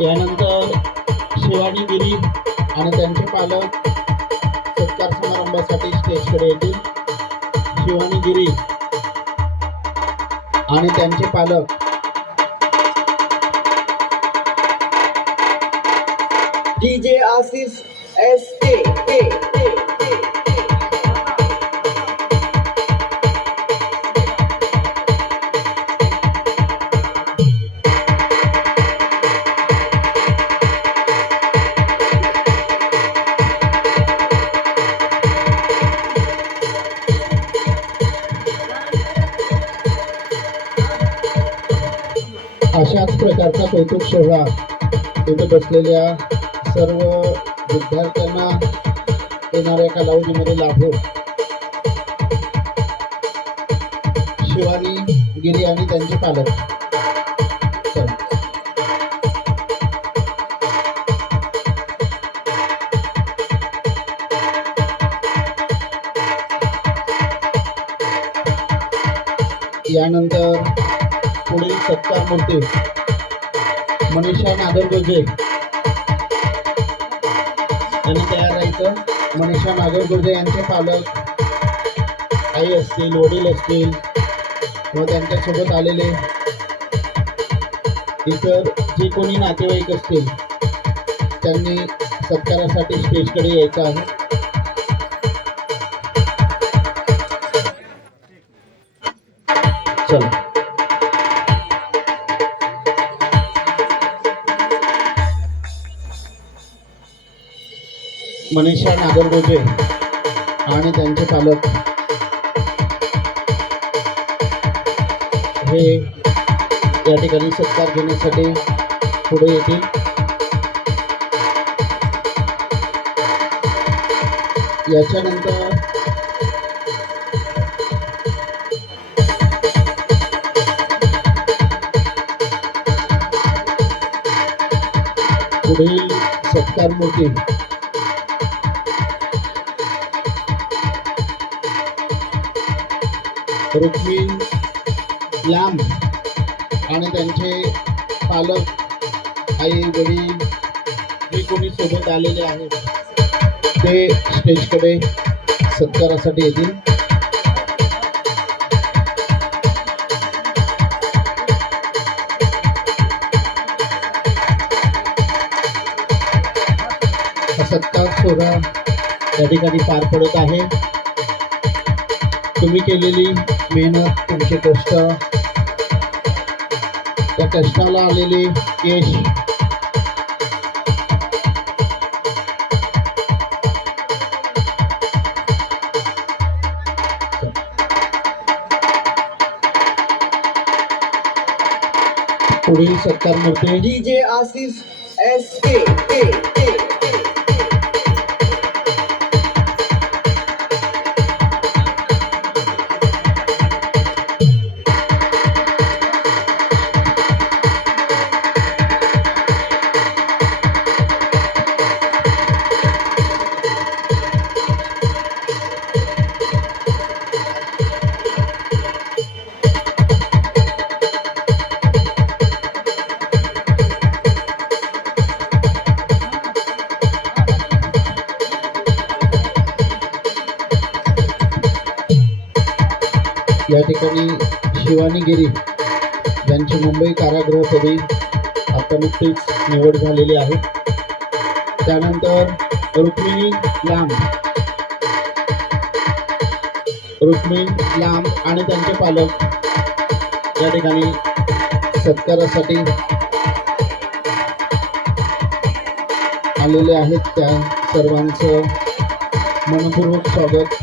यानंतर शिवानी गिरी आणि त्यांचे पालक सत्कार समारंभासाठी स्टेजकडे येतील. शिवानी गिरी आणि त्यांचे पालक DJ Assis SK. अशाच प्रकारचा कौतुक सोहळा इथे बसलेल्या सर्व विद्यार्थ्यांना येणाऱ्या कालावधीमध्ये लाभो. शिवानी गिरी आणि त्यांचे पालक. चला. यानंतर पुढील सत्कार मूर्ती मनीषा नागरगोजे यांनी तयार राहायचं. मनीषा नागरगोजे यांचे पालक, आई असतील, वडील असतील व त्यांच्यासोबत आलेले इतर जे कोणी नातेवाईक असतील त्यांनी सत्कारासाठी स्टेजकडे यायचं आहे. चला. मनीषा नागरगोजे आणि त्यांचे पालक हे या ठिकाणी सत्कार घेण्यासाठी पुढे येतील. याच्यानंतर पुढील सत्कार मूर्ती रुक्मिण लांब आणि त्यांचे पालक आई वडील जे कोणी सोबत आलेले आहेत ते स्टेजकडे सत्कारासाठी येतील. हा सत्कार सोहळा या ठिकाणी पार पडत आहे. तुम्ही केलेली मेहनत, तुमचे कष्ट, त्या कष्टाला आलेले यश पुढील सत्कार मूर्ती डीजे आशीष SK. या ठिकाणी शिवानी गिरी यांची मुंबई कारागृहपदी आता नुकतीच निवड झालेली आहे. त्यानंतर रुक्मिणी लांब आणि त्यांचे पालक या ठिकाणी सत्कारासाठी आलेले आहेत. त्या सर्वांचं मनपूर्वक स्वागत.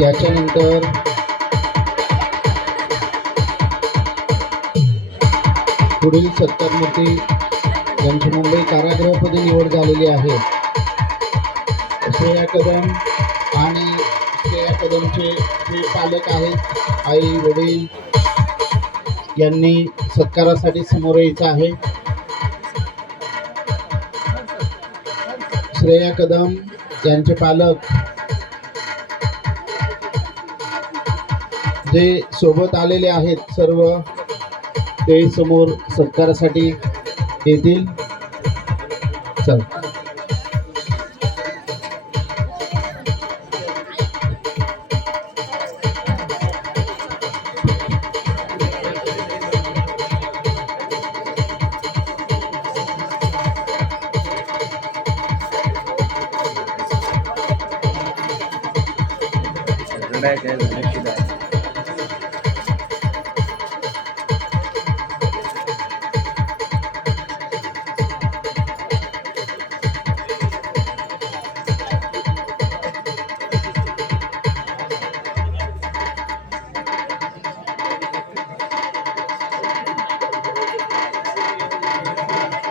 याच्यानंतर पुढील सत्कार मूर्ती यांची मुंबई कारागृहपदी निवड झालेली आहे. श्रेया कदम आणि श्रेया कदमचे जे पालक आहेत आई वडील यांनी सत्कारासाठी समोर यायचं आहे. श्रेया कदम यांचे पालक जे सोबत आलेले आहेत सर्व ते समोर सत्कारासाठी येतील. चल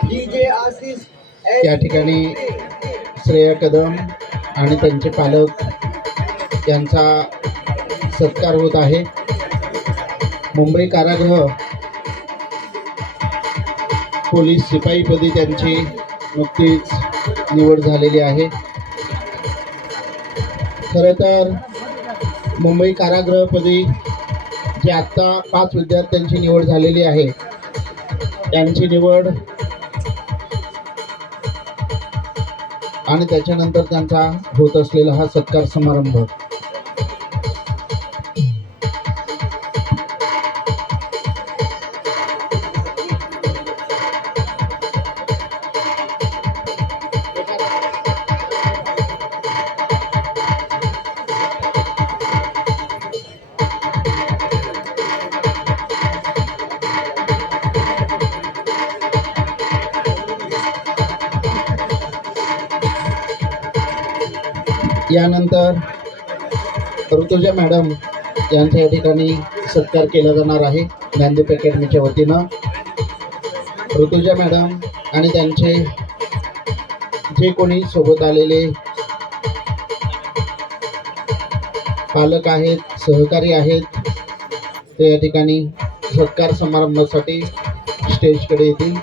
डीजे आशीष या ठिकाणी श्रेया कदम आणि त्यांचे पालक यांचा सत्कार होत आहे. मुंबई कारागृह पोलीस शिपाईपदी त्यांची नुकतीच निवड झालेली आहे. खरं तर मुंबई कारागृहपदी जे आत्ता 5 विद्यार्थ्यांची निवड झालेली आहे त्यांची निवड आणि त्याच्यानंतर त्यांचा होत असलेला हा सत्कार समारंभ यानंतर ऋतुजा मॅडम यांच्या या ठिकाणी सत्कार केला जाणार आहे ज्ञानदीप अकॅडमीच्या वतीनं. ऋतुजा मॅडम आणि त्यांचे जे कोणी सोबत आलेले पालक आहेत, सहकारी आहेत, ते या ठिकाणी सत्कार समारंभासाठी स्टेजकडे येतील.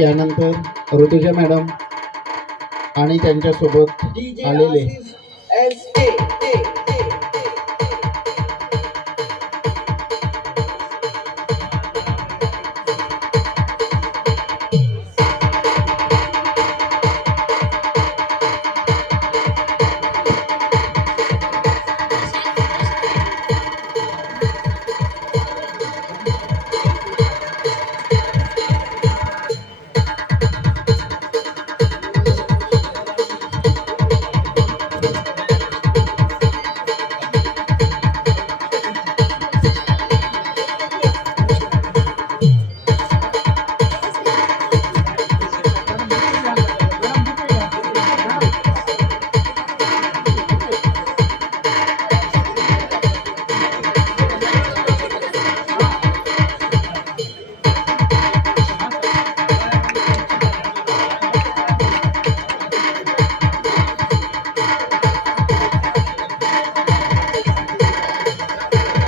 यानंतर ऋतुजा मॅडम आणि त्यांच्यासोबत DJ आलेले Assis SK.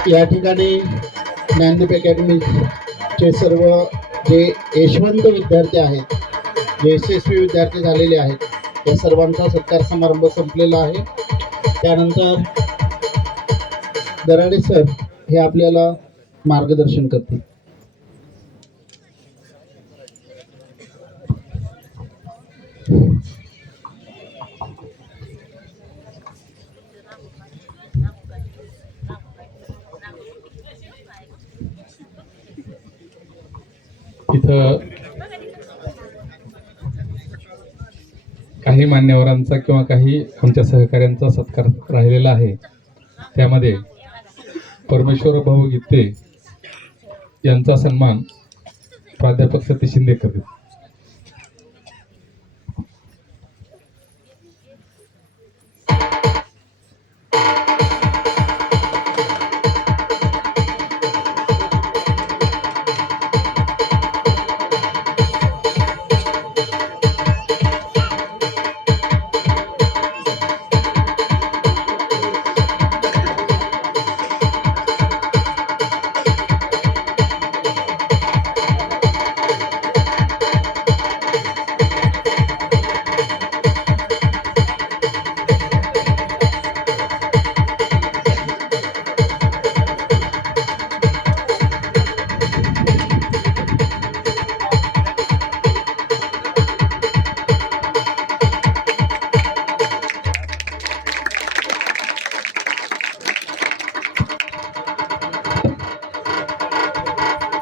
या ठिकाणी ज्ञानदीप अकॅडमीचे सर्व जे यशवंत विद्यार्थी आहेत, जे यशस्वी विद्यार्थी झालेले आहेत, या सर्वांचा सत्कार समारंभ संपलेला आहे. त्यानंतर दराडे सर हे आपल्याला मार्गदर्शन करतील. इथं काही मान्यवरांचा किंवा काही आमच्या सहकाऱ्यांचा सत्कार राहिलेला आहे. त्यामध्ये परमेश्वर भाऊ गीते यांचा सन्मान प्राध्यापक सतीश शिंदे करतील.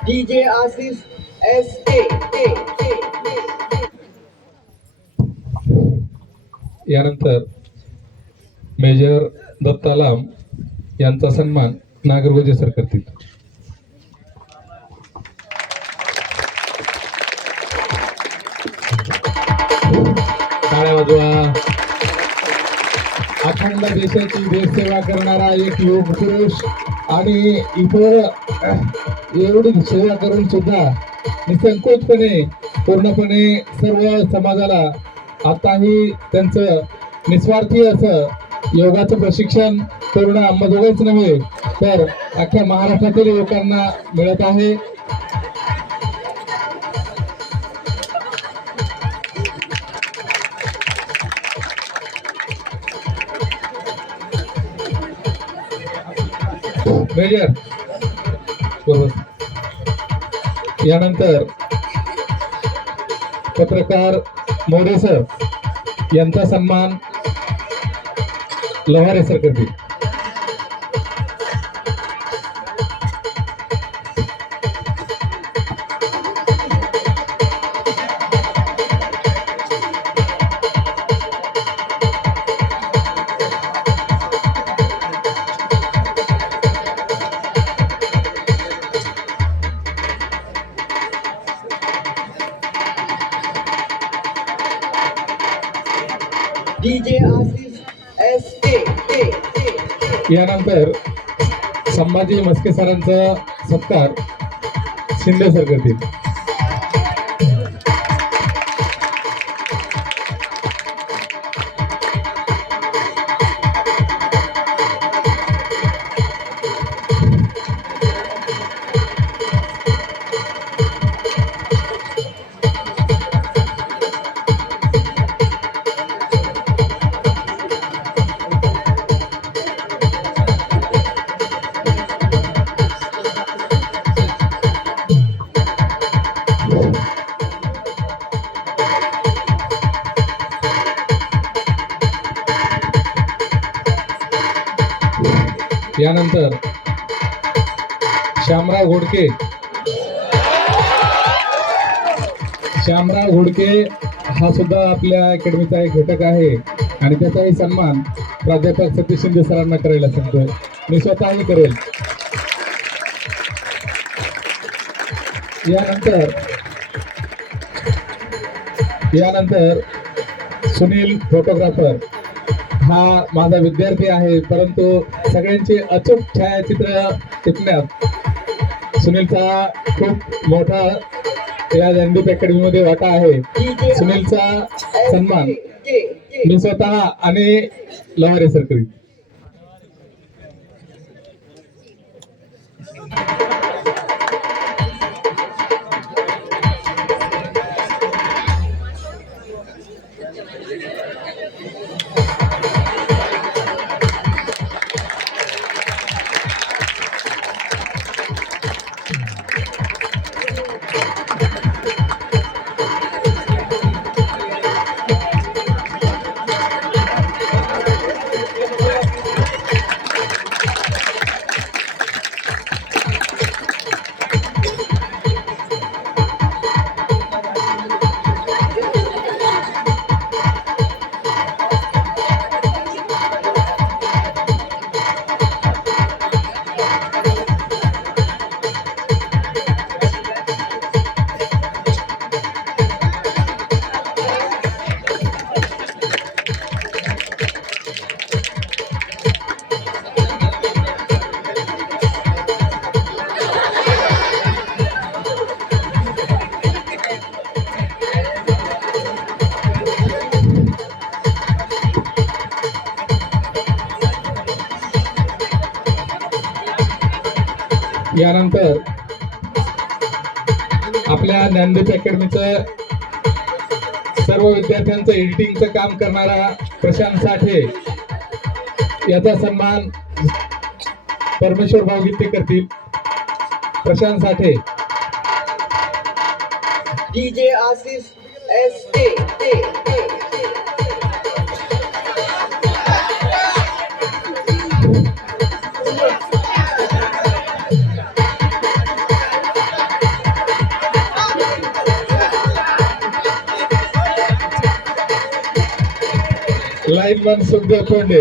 DJ Assis SK. यानंतर मेजर दत्तालाम यांचा सन्मान नागरगोजे सर करतील. टाळ्या वाजवा. अखंड देशाची देशसेवा करणारा एक युग पुरुष आणि इतर एवढी सेवा करून सुद्धा निसंकोचपणे पूर्णपणे सर्व समाजाला आताही त्यांचं निस्वार्थी असं योगाचं प्रशिक्षण तरुण अंबाजोगाईच नव्हे तर अख्ख्या महाराष्ट्रातील लोकांना मिळत आहे. मेजर बरोबर. यानंतर पत्रकार मोरे सर यांचा सन्मान लव्हारे सर करतील. DJ Asif SA. यानंतर संभाजी मस्के सरांचा सत्कार शिंदे सर करतील. यानंतर श्यामराव घोडके हा सुद्धा आपल्या अकॅडमीचा एक घटक आहे आणि त्याचाही सन्मान प्राध्यापक सतीश शिंदे सरांना करायला सांगतो. मी स्वतःही करेल. यानंतर सुनील फोटोग्राफर हा माझा विद्यार्थी आहे, परंतु सगळ्यांचे अचूक छायाचित्र टिपण्यात सुनीलचा खूप मोठा या ज्ञानदीप अकॅडमी मध्ये वाटा आहे. DJ सुनीलचा सन्मान K. मी स्वतः आणि लव्हारे सर करीन. यानंतर आपल्या ज्ञानदीप अकॅडमीचं सर्व विद्यार्थ्यांचं एडिटिंगचं काम करणारा प्रशांत साठे याचा सन्मान परमेश्वर भाऊ गीते करतील. प्रशांत साठे. DJ Asif SA. Lineman Sukhdev तोंडे.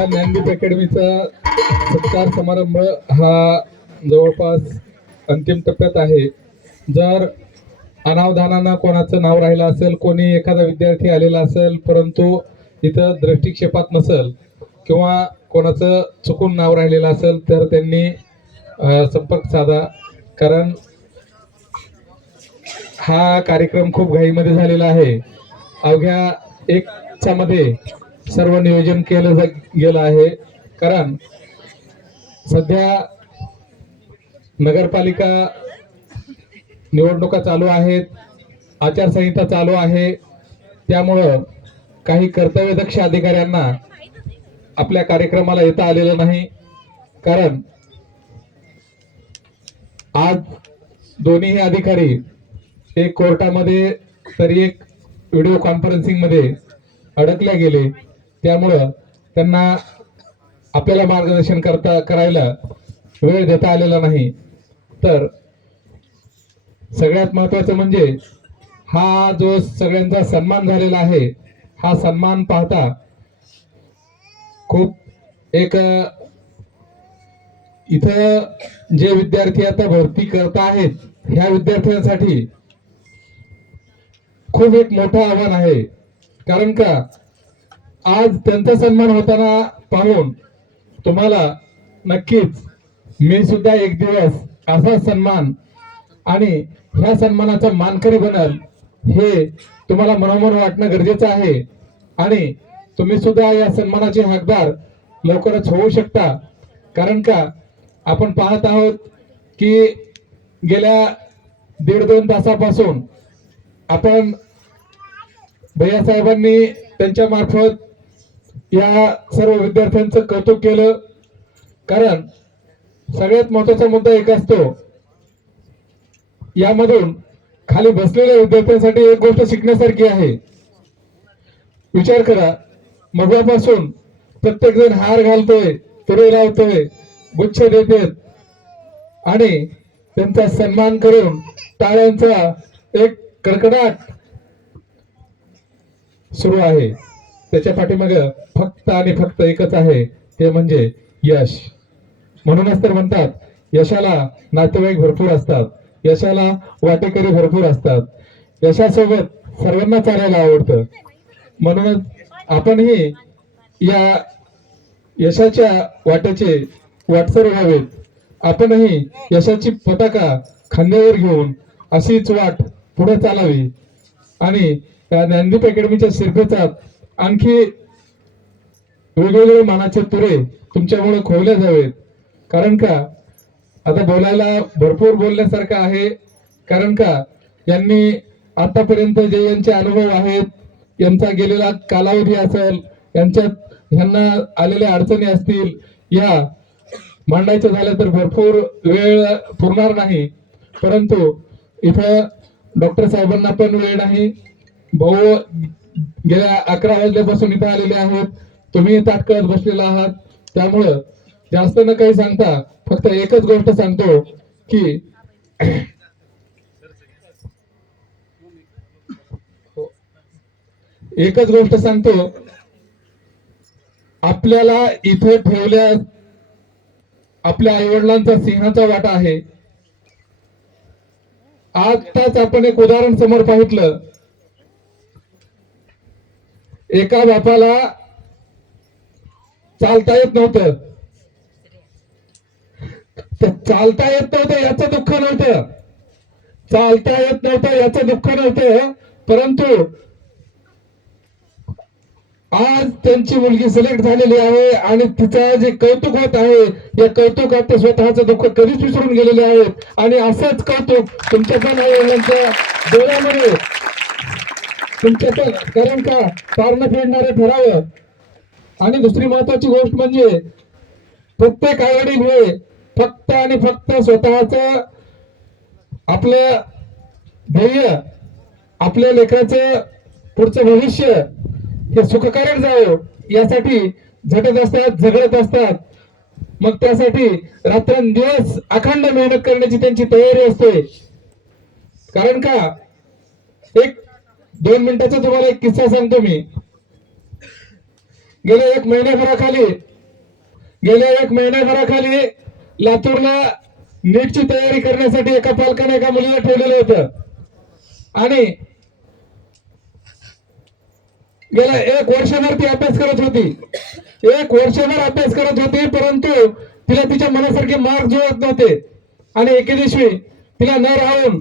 या ज्ञानदीप अकॅडमीचा सत्कार समारंभ हा जवळपास अंतिम टप्प्यात आहे. जर अनावधानानं कोणाचं नाव राहिलं असेल, कोणी एखादा विद्यार्थी आलेला असेल परंतु इथं दृष्टिक्षेपात नसेल किंवा कोणाचं चुकून नाव राहिलेलं असेल तर त्यांनी संपर्क साधा. कारण हा कार्यक्रम खूप घाईमध्ये झालेला आहे. अवघ्या एकच्या मध्ये सर्व नियोजन केलं गेलं आहे. कारण सध्या नगरपालिका निवडणुका चालू आहेत, आचारसंहिता चालू आहे. त्यामुळं काही कर्तव्यदक्ष अधिकाऱ्यांना आपल्या कार्यक्रमाला येता आलेलं नाही. कारण आज दोन्ही अधिकारी एक कोर्टामध्ये तर एक व्हिडिओ कॉन्फरन्सिंग मध्ये अडकले गेले. त्यामुळं त्यांना आपल्याला मार्गदर्शन करायला वेळ देता आलेला नाही. तर सगळ्यात महत्वाचं म्हणजे हा जो सगळ्यांचा सन्मान झालेला आहे, हा सन्मान पाहता खूप एक इथं जे विद्यार्थी आता भरती करत आहेत ह्या विद्यार्थ्यांसाठी खूप एक मोठं आव्हान आहे. कारण का आज त्यांचा सन्मान होताना पाहून तुम्हाला नक्कीच मी सुद्धा एक दिवस असा सन्मान आणि ह्या सन्मानाचा मानकरी बनल हे तुम्हाला मनोमन वाटणं गरजेचं आहे. आणि तुम्ही सुद्धा या सन्मानाचे हकदार लवकरच होऊ शकता. कारण का आपण पाहत आहोत की गेल्या 1.5-2 तासापासून आपण भैयासाहेबांनी त्यांच्या मार्फत या सर्व विद्यार्थ्यांचं कौतुक केलं. कारण सगळ्यात महत्वाचा मुद्दा एक असतो, यामधून खाली बसलेल्या विद्यार्थ्यांसाठी एक गोष्ट शिकण्यासारखी आहे. विचार करा, मगवापासून प्रत्येक जण हार घालतोय, तुरे लावतोय, गुच्छ देतेत आणि त्यांचा सन्मान करून टाळ्यांचा एक कडकडाट सुरू आहे. त्याच्या पाठीमाग फक्त आणि फक्त एकच आहे, ते म्हणजे यश. म्हणूनच तर म्हणतात यशाला नातेवाईक भरपूर असतात, यशाला वाटेकरी भरपूर असतात, यशासोबत सर्वांना चालायला आवडतं. म्हणूनच आपणही या यशाच्या वाटेचे वाटसर व्हावेत. आपणही यशाची पताका खांद्यावर घेऊन अशीच वाट पुढे चालावी आणि त्या ज्ञानदीप अकॅडमीच्या शिरपेचात आणखी वेगवेगळे मानाचे तुरे तुमच्यामुळे खोवले जावेत. कारण का आता बोलायला भरपूर बोलण्यासारखं आहे. कारण का यांनी आतापर्यंत जे यांचे अनुभव आहेत, यांचा गेलेला कालावधी असेल, ह्यांना आलेल्या अडचणी असतील, या मांडायचं झालं तर भरपूर वेळ पुरणार नाही. परंतु इथं डॉक्टर साहेबांना पण वेळ नाही. भाऊ गेल्या 11 वाजल्यापासून इथं आलेले आहेत, तुम्ही ताटकळत बसलेला आहात. त्यामुळं जास्त न काही सांगता फक्त एकच गोष्ट सांगतो की एकच गोष्ट सांगतो, आपल्याला इथे ठेवल्या आपल्या आईवडिलांचा सिंहाचा वाटा आहे. आताच आपण एक उदाहरण समोर पाहितलं. एका बापाला चालता येत नव्हतं, चालता येत नव्हतं याचं दुःख नव्हतं, चालता येत नव्हतं याचं दुःख नव्हतं. परंतु आज त्यांची मुलगी सिलेक्ट झालेली आहे आणि तिचं जे कौतुक होत आहे, या कौतुकात ते स्वतःचं दुःख कधीच विसरून गेलेले आहेत. आणि असंच कौतुक तुमच्या पण आईवडिलांच्या डोळ्यामध्ये तुमच्या पण, कारण का पारणं फेडणारे ठरावं. आणि दुसरी महत्वाची गोष्ट म्हणजे प्रत्येक आईवडील हे फक्त आणि फक्त स्वतःच आपलं ध्येय, आपल्या लेकराचं पुढचं भविष्य हे सुखकारक जावं यासाठी झटत असतात, झगडत असतात. मग त्यासाठी रात्रंदिवस अखंड मेहनत करण्याची त्यांची तयारी असते. कारण का एक 2 मिनिटाचा तुम्हाला एक किस्सा सांगतो मी. गेल्या 1 महिन्याभराखाली गेल्या 1 महिन्याभराखाली लातूरला नीटची तयारी करण्यासाठी एका पालकाने एका मुलीला ठेवलेलं होतं आणि गेल्या 1 वर्षभर ती अभ्यास करत होती. 1 वर्षभर अभ्यास करत होती, परंतु तिला तिच्या मनासारखे मार्क जुळत नव्हते आणि एके दिवशी तिला न राहून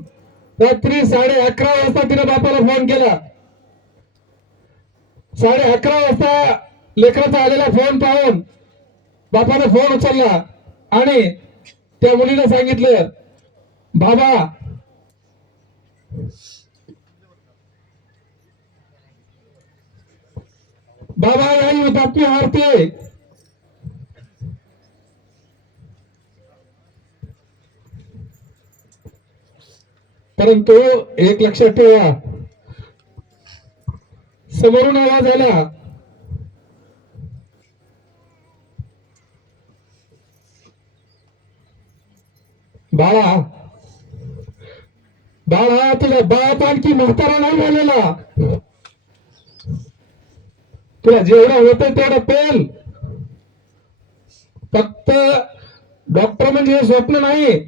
रात्री 11:30 वाजता तिने बापाला फोन केला. 11:30 वाजता लेकराचा आलेला फोन पाहून बापाने फोन उचलला आणि त्या मुलीला सांगितलं, बाबा याही हुतात्मा हारते. परंतु एक लक्षात ठेवा, समोरून आवाज आला, बाळा बाळा तुझा बाप आणखी म्हातारा नाही झालेला, तुला जेवढं होतं तेवढं पेल. फक्त डॉक्टर म्हणजे हे स्वप्न नाही,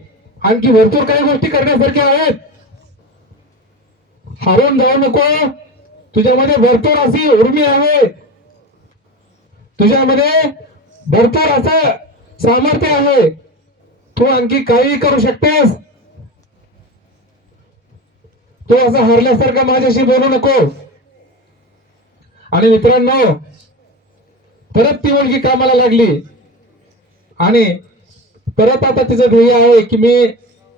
आणखी भरपूर काही गोष्टी करण्यासारख्या आहेत. हारून जाऊ नको, तुझ्यामध्ये भरपूर अशी उर्मी आहे, तुझ्यामध्ये भरपूर असं सामर्थ्य आहे, तू आणखी काही करू शकतेस. तू असं हरल्यासारखं माझ्याशी बोलू नको. आणि मित्रांनो, परत ती मुलगी कामाला लागली आणि परत आता तिचं ध्येय आहे की मी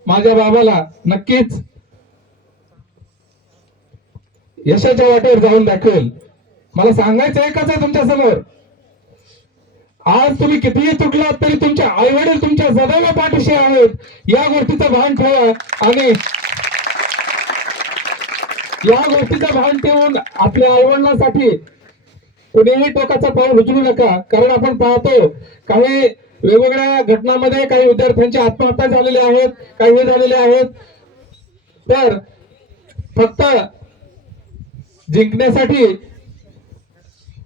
माझ्या बाबाला नक्कीच यशाच्या वाटेवर जाऊन दाखवेल. मला सांगायचं एकच आहे तुमच्या समोर, आज तुम्ही कितीही तुटलात तरी तुमचे आई वडील तुमच्या सदैव पाठीशी आहेत. या गोष्टीचं भान ठेवा आणि या गोष्टीचं भान ठेवून आपल्या आई वडिलांसाठी कुणीही टोकाचा पाऊल उचलू नका. कारण आपण पाहतो काही वेगवेगळ्या घटनांमध्ये काही विद्यार्थ्यांची आत्महत्या झालेल्या आहेत, काही हे झालेले आहेत. तर फक्त जिंकण्यासाठी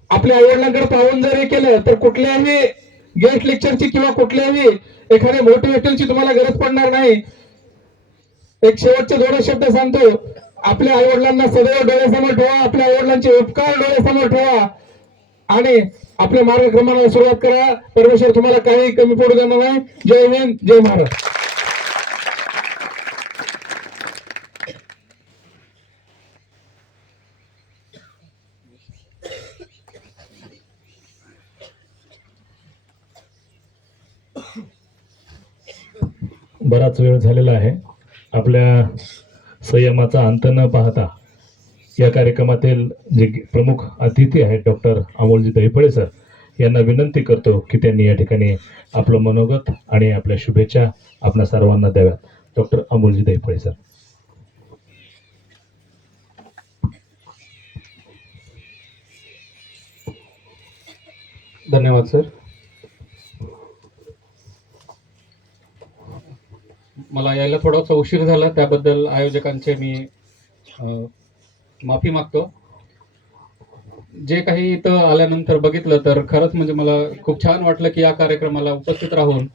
आपल्या आईवडिलांकडे पाहून जर हे केलं तर कुठल्याही गेस्ट लेक्चरची किंवा कुठल्याही एखाद्या मोटिवेशनची तुम्हाला गरज पडणार नाही. एक शेवटचे 2 शब्द सांगतो, आपल्या आईवडिलांना सदैव डोळ्यासमोर ठेवा, आपल्या आईवडिलांचे उपकार डोळ्यासमोर ठेवा आणि आपल्या मार्गक्रमणाला सुरुवात करा. परमेश्वर तुम्हाला काही कमी पडू देणार नाही. जय हिंद, जय महाराष्ट्र. बराच वेळ झालेला आहे. आपल्या संयमाचा अंत न पाहता या कार्यक्रमातील जे प्रमुख अतिथी आहेत डॉक्टर अमोलजी दहिफळे सर यांना विनंती करतो की त्यांनी या ठिकाणी आपलं मनोगत आणि आपल्या शुभेच्छा आपल्या सर्वांना द्याव्यात. Doctor Amolji Dahiphale sir. धन्यवाद सर. मला यायला थोडासा उशीर झाला, त्याबद्दल आयोजकांचे मी माफी मागतो. जे काही इथं आल्यानंतर बघितलं तर खरंच म्हणजे मला खूप छान वाटलं की या कार्यक्रमाला उपस्थित राहून.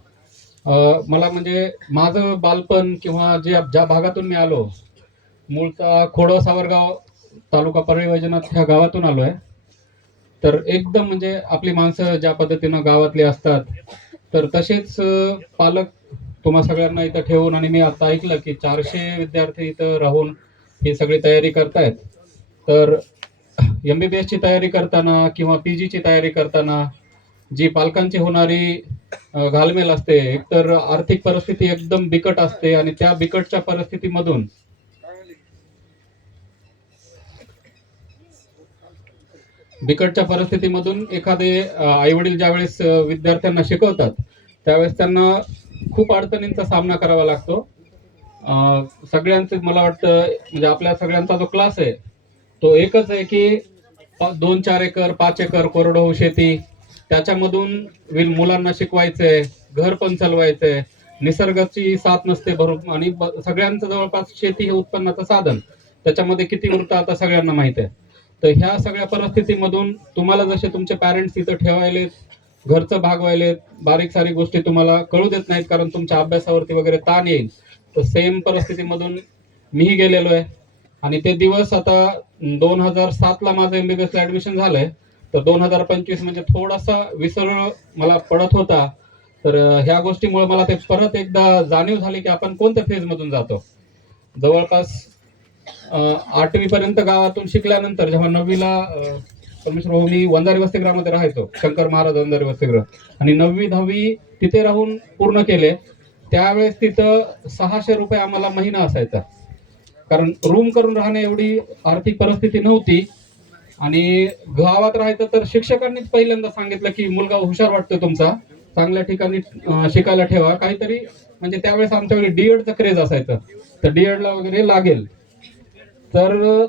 मला म्हणजे माझं बालपण किंवा ज्या भागातून मी आलो, मूळचा खोडो सावरगाव तालुका परळी वैजनाथ ह्या गावातून आलो आहे. तर एकदम म्हणजे आपली माणसं ज्या पद्धतीनं गावातली असतात तर तसेच पालक तुम्हा सगळ्यांना इथं ठेवून, आणि मी आता ऐकलं की 400 विद्यार्थी इथं राहून ही सगळी तयारी करतायत. तर MBBS ची तयारी करताना किंवा PG ची तयारी करताना जी पालकांची होणारी घालमेल असते, एकतर आर्थिक परिस्थिती एकदम बिकट असते आणि त्या बिकटच्या परिस्थितीमधून एखादे आईवडील ज्यावेळेस विद्यार्थ्यांना शिकवतात त्यावेळेस त्यांना खूप अडचणींचा सामना करावा लागतो. सगळ्यांचे मला वाटतं म्हणजे आपल्या सगळ्यांचा जो क्लास आहे तो एकच आहे की 2-4 एकर 5 एकर कोरडवाहू शेती, त्याच्यामधून मुलांना शिकवायचंय, घर पण चालवायचंय, निसर्गाची साथ नसते भरून, आणि सगळ्यांचं जवळपास शेती हे उत्पन्नाचं साधन, त्याच्यामध्ये किती उरतं आता सगळ्यांना माहित आहे. तर ह्या सगळ्या परिस्थितीमधून तुम्हाला जसे तुमचे पॅरेंट्स इथं ठेवायले घरचं भागवायले, बारीक सारीक गोष्टी तुम्हाला कळू देत नाहीत कारण तुमच्या अभ्यासावरती वगैरे ताण येईल. तर सेम परिस्थितीमधून मीही गेलेलो आहे. आणि ते दिवस आता 2007ला माझं MBBS ला ऍडमिशन झालंय, तर 2025 म्हणजे थोडासा विसर मला पडत होता. तर ह्या गोष्टीमुळे मला ते परत एकदा जाणीव झाली की आपण कोणत्या फेज मधून जातो. जवळपास 8वी पर्यंत गावातून शिकल्यानंतर जेव्हा 9वीला परमेश्वर भाऊ मी वंजारी वसतिगृहामध्ये राहायचो, शंकर महाराज वंजारी वसतिगृह, आणि 9वी 10वी तिथे राहून पूर्ण केले. त्यावेळेस तिथं 600 रुपये आम्हाला महिना असायचा, कारण रूम करून राहणे एवढी आर्थिक परिस्थिती नव्हती. आणि गावात राहायचं तर शिक्षकांनीच पहिल्यांदा सांगितलं की मुलगा हुशार वाटतो तुमचा, चांगल्या ठिकाणी शिकायला ठेवा काहीतरी. म्हणजे त्यावेळेस आमच्याकडे डीएडचं क्रेज असायचं, तर डीएडला वगैरे लागेल. तर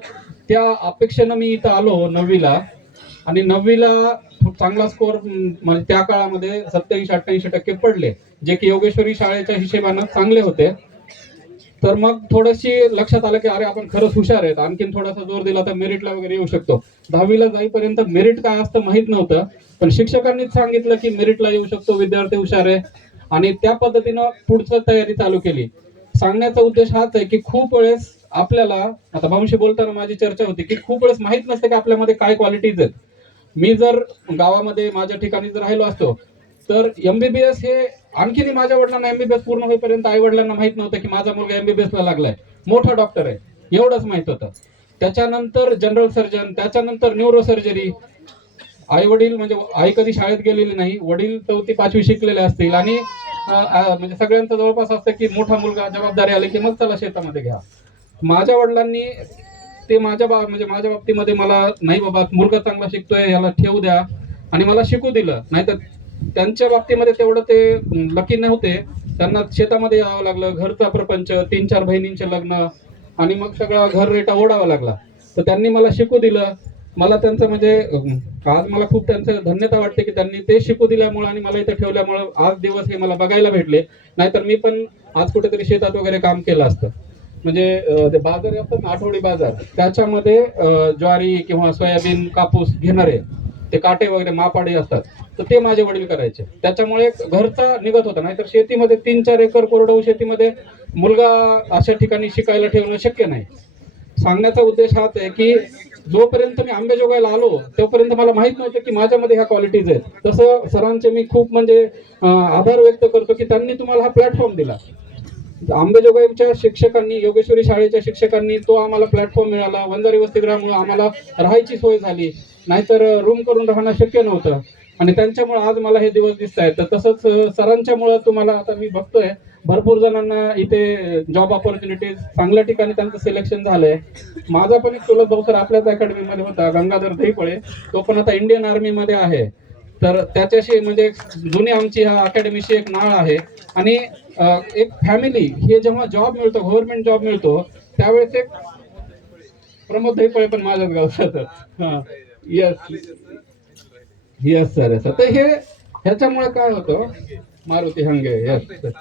त्या अपेक्षेनं मी इथं आलो 9वीला, आणि 9वीला चांगला स्कोअर म्हणजे त्या काळामध्ये 87-88% पडले, जे की योगेश्वरी शाळेच्या हिशेबानं चांगले होते. तर मग थोडीशी लक्षात आलं की अरे आपण खरंच हुशार आहेत, आणखीन थोडासा जोर दिला तर मेरिटला वगैरे येऊ शकतो. 10वीला जाईपर्यंत मेरिट काय असतं माहित नव्हतं, पण शिक्षकांनीच सांगितलं की मेरिटला येऊ शकतो, विद्यार्थी हुशार आहे. आणि त्या पद्धतीनं पुढचं तयारी चालू केली. सांगण्याचा उद्देश हाच आहे की खूप वेळेस आपल्याला, आता भाऊंशी बोलताना माझी चर्चा होती की खूप वेळेस माहित नसते की आपल्यामध्ये काय क्वालिटीज आहेत. मी जर गावामध्ये माझ्या ठिकाणी जर राहिलो असतो तर MBBS हे आणखीन माझ्या वडिलांना MBBS पूर्ण होईपर्यंत आई वडिलांना माहित नव्हतं की माझा मुलगा MBBS ला लागलाय, मोठा डॉक्टर आहे, एवढंच माहित होतं. त्याच्यानंतर जनरल सर्जन, त्याच्यानंतर न्यूरो सर्जरी. आई वडील म्हणजे आई कधी शाळेत गेलेली नाही, वडील 4वी 5वी शिकलेले असतील, आणि म्हणजे सगळ्यांचं जवळपास असतं की मोठा मुलगा जबाबदारी आली की मग चला शेतामध्ये घ्या. माझ्या वडिलांनी ते माझ्या बाबतीमध्ये मला नाही बाबा मुलगा चांगला शिकतोय याला ठेवू द्या आणि मला शिकू दिलं. नाहीतर त्यांच्या बाबतीमध्ये तेवढं ते लकी नव्हते, त्यांना शेतामध्ये यावं लागलं, घरचा प्रपंच, 3-4 बहिणींचे लग्न, आणि मग सगळा घर रेटा ओढावा लागला. तर त्यांनी मला शिकू दिलं. मला त्यांचं म्हणजे आज मला खूप त्यांचं धन्यता वाटते की त्यांनी ते शिकू दिल्यामुळे आणि मला इथं ठेवल्यामुळे आज दिवस हे मला बघायला भेटले. नाहीतर मी पण आज कुठेतरी शेतात वगैरे काम केलं असतं. म्हणजे ते बाजार असतात ना, आठवडी बाजार, त्याच्यामध्ये ज्वारी किंवा सोयाबीन, कापूस घेणारे ते काटे वगैरे मापाडी असतात, तर ते माझे वडील करायचे. त्याच्यामुळे घरचा निघत होता. नाहीतर शेतीमध्ये 3-4 एकर कोरडवाहू शेतीमध्ये मुलगा अशा ठिकाणी शिकायला ठेवणं शक्य नाही. सांगण्याचा उद्देश हाच आहे की जोपर्यंत मी अंबेजोगाईला आलो तोपर्यंत मला माहित नव्हतं की माझ्यामध्ये ह्या क्वालिटीज आहेत. तसं सरांचे मी खूप म्हणजे आभार व्यक्त करतो की त्यांनी तुम्हाला हा प्लॅटफॉर्म दिला. अंबेजोगाईच्या शिक्षकांनी, योगेश्वरी शाळेच्या शिक्षकांनी तो आम्हाला प्लॅटफॉर्म मिळाला. वंजारी वसतिगृहामुळे आम्हाला राहायची सोय झाली, नाहीतर रूम करून राहणं शक्य नव्हतं. आणि त्यांच्यामुळे आज मला हे दिवस दिसत आहेत. तर तसंच सरांच्यामुळे तुम्हाला आता मी बघतोय भरपूर जणांना इथे जॉब ऑपॉर्च्युनिटीज चांगल्या ठिकाणी त्यांचं सिलेक्शन झालंय. माझा पण एक चुलत भाऊ तर आपल्याच अकॅडमीमध्ये होता, गंगाधर धैपळे, तो पण आता इंडियन आर्मीमध्ये आहे. तर त्याच्याशी म्हणजे जुनी आमची ह्या अकॅडमीशी एक नाळ आहे. आणि एक फॅमिली हे जेव्हा जॉब मिळतो, गव्हर्नमेंट जॉब मिळतो, त्यावेळेस एक प्रमोद धैपळे पण माझ्याच गावचा. हा, येस सर. तर हे ह्याच्यामुळे काय होतं, मारुती हंगे, येस,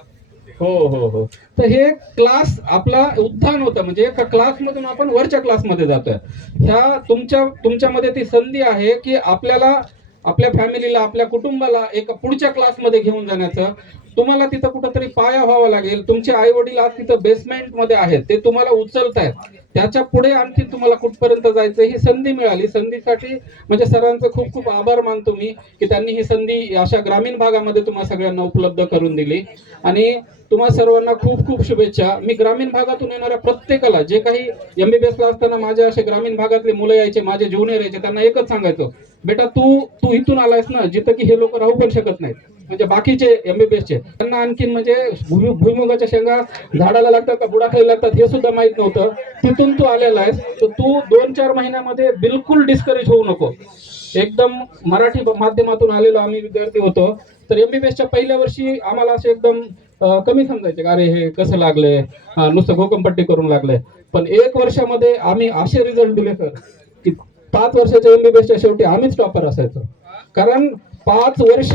हो. तर हे क्लास आपला उत्थान होतं, म्हणजे एका क्लासमधून आपण वरच्या क्लासमध्ये जातोय. ह्या तुमच्यामध्ये ती संधी आहे की आपल्याला आपल्या फॅमिलीला, आपल्या कुटुंबाला एका पुढच्या क्लासमध्ये घेऊन जाण्याचं. तुम्हाला तिथं कुठंतरी पाया व्हावा लागेल. तुमचे आई वडील आज तिथं बेसमेंट मध्ये आहेत, ते तुम्हाला उचलतायत, त्याच्या पुढे आणखी तुम्हाला कुठपर्यंत जायचं ही संधी मिळाली. संधीसाठी म्हणजे सरांचं खूप खूप आभार मानतो मी की त्यांनी ही संधी अशा ग्रामीण भागामध्ये तुम्हा सगळ्यांना उपलब्ध करून दिली. आणि तुम्हा सर्वांना खूप खूप शुभेच्छा. मी ग्रामीण भागातून येणाऱ्या प्रत्येकाला, जे काही MBBS ला असताना माझ्या असे ग्रामीण भागातले मुलं यायचे, माझे ज्युनियर यायचे, त्यांना एकच सांगायचो, बेटा तू इथून आलायस ना जिथं की हे लोक राहू पण शकत नाहीत, म्हणजे बाकीचे MBBS चे, त्यांना आणखीन म्हणजे भुईमुगाच्या शेंगा झाडाला लागतात का बुडाखाली लागतात हे सुद्धा माहित नव्हतं. तिथून तू आलेला आहेस, तर तू 2-4 महिन्यामध्ये बिलकुल डिस्करेज होऊ नको. एकदम मराठी माध्यमातून आलेलो आम्ही विद्यार्थी होतो. तर MBBSच्या पहिल्या वर्षी आम्हाला असे एकदम कमी समजायचे, अरे हे कसं लागलंय, नुसतं घोकंपट्टी करून लागलंय. पण 1 वर्षामध्ये आम्ही असे रिझल्ट दिले सर की 5 वर्षाच्या MBBSच्या शेवटी आम्हीच टॉपर असायचो. कारण 5 वर्ष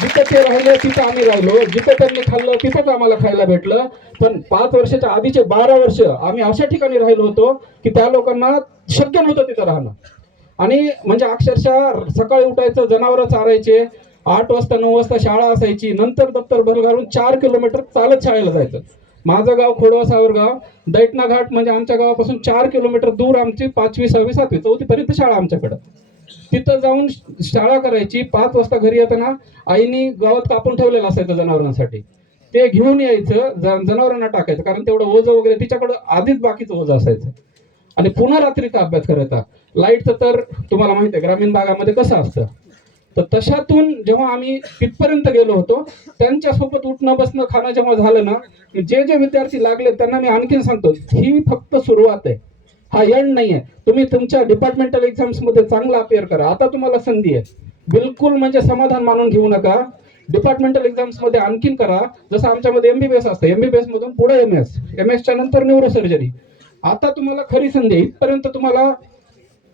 जिथं ते राहिले तिथं आम्ही राहिलो, जिथं त्यांनी खाल्लं तिथंच आम्हाला खायला भेटलं. पण 5 वर्षाच्या आधीचे 12 वर्ष आम्ही अशा ठिकाणी राहिलो होतो की त्या लोकांना शक्य नव्हतं तिथं राहणं. आणि म्हणजे अक्षरशः सकाळी उठायचं, जनावरं चारायचे, 8 वाजता 9 वाजता शाळा असायची, नंतर दप्तर भर घालून 4 किलोमीटर चालत शाळेला जायचं. माझं गाव खोडवा सावरगाव, दैठणा घाट म्हणजे आमच्या गावापासून 4 किलोमीटर दूर आमची 5वी 6वी 7वी 4थी पर्यंत शाळा आमच्याकडं. तिथं जाऊन शाळा करायची. 5 वाजता घरी येताना आईनी गावात कापून ठेवलेलं असायचं जनावरांसाठी, ते घेऊन यायचं, जनावरांना टाकायचं, कारण तेवढं ओझं वगैरे तिच्याकडं आधीच बाकीचं ओझं असायचं. आणि पुन्हा रात्रीचा अभ्यास करायचा. लाईटचं तर तुम्हाला माहिती आहे ग्रामीण भागामध्ये कसं असतं. तर तशातून जेव्हा आम्ही तिथपर्यंत गेलो होतो, त्यांच्यासोबत उठणं बसणं खाणं जेव्हा झालं ना, जे जे विद्यार्थी लागले त्यांना मी आणखीन सांगतो, ही फक्त सुरुवात आहे, हा एंड नाही आहे. तुम्ही तुमच्या डिपार्टमेंटल एक्झाम्स मध्ये चांगला अपेअर करा. आता तुम्हाला संधी आहे, बिलकुल म्हणजे समाधान मानून घेऊ नका. डिपार्टमेंटल एक्झाम्स मध्ये आणखीन करा. जसं आमच्यामध्ये MBBS असतं, MBBS मधून पुढे MS च्या नंतर न्यूरोसर्जरी. आता तुम्हाला खरी संधी आहे. इथपर्यंत तुम्हाला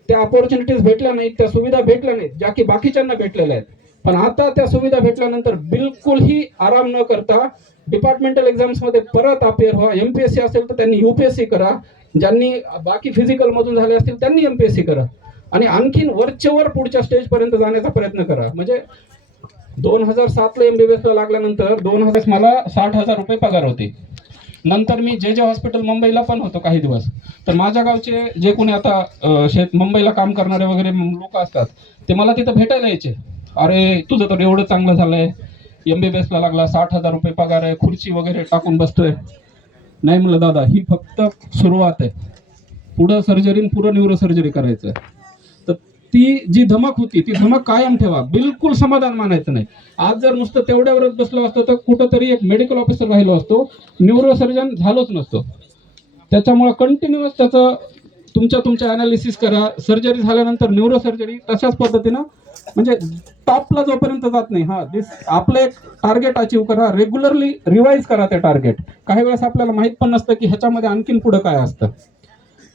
त्या अपॉर्च्युनिटीज भेटल्या नाहीत, त्या सुविधा भेटल्या नाहीत, ज्या की बाकीच्यांना भेटलेल्या आहेत. पण आता त्या सुविधा भेटल्यानंतर बिलकुलही आराम न करता डिपार्टमेंटल एक्झाम्स मध्ये परत अपेअर व्हा. MPSC असेल तर त्यांनी UPSC करा, ज्यांनी बाकी फिजिकल मधून झाले असतील त्यांनी MPSC करा, आणि आणखीन वरचेवर पुढच्या स्टेज पर्यंत जाण्याचा प्रयत्न करा. म्हणजे 2007 ला MBBS ला लागल्यानंतर 2000 मला 60,000 रुपये पगार होते. नंतर मी जे हॉस्पिटल मुंबईला पण होतो काही दिवस. तर माझ्या गावचे जे कोणी आता मुंबईला काम करणारे वगैरे लोक असतात, ते मला तिथं भेटायला यायचे. अरे तुझं तर एवढं चांगलं झालंय, MBBS ला लागला, 60,000 रुपये पगार आहे, खुर्ची वगैरे टाकून बसतोय. नाही म्हणलं दादा, ही फक्त सुरुवात आहे, पुढं सर्जरी पुढं न्यूरो सर्जरी करायचं. तर ती जी धमक होती ती धमक कायम ठेवा, बिलकुल समाधान मानायचं नाही. आज जर नुसतं तेवढ्यावरच बसलो असतो तर कुठंतरी एक मेडिकल ऑफिसर राहिलो असतो, न्यूरो सर्जन झालोच नसतो. त्याच्यामुळे कंटिन्युअस त्याचं तुमच्या अनालिसिस करा. सर्जरी झाल्यानंतर न्यूरो सर्जरी तशाच पद्धतीनं म्हणजे टॉपला जोपर्यंत जात नाही, आपलं एक टार्गेट अचीव करा, रेग्युलरली रिवाइज करा ते टार्गेट. काही वेळेस आपल्याला माहित पण नसतं की ह्याच्यामध्ये आणखीन पुढं काय असतं.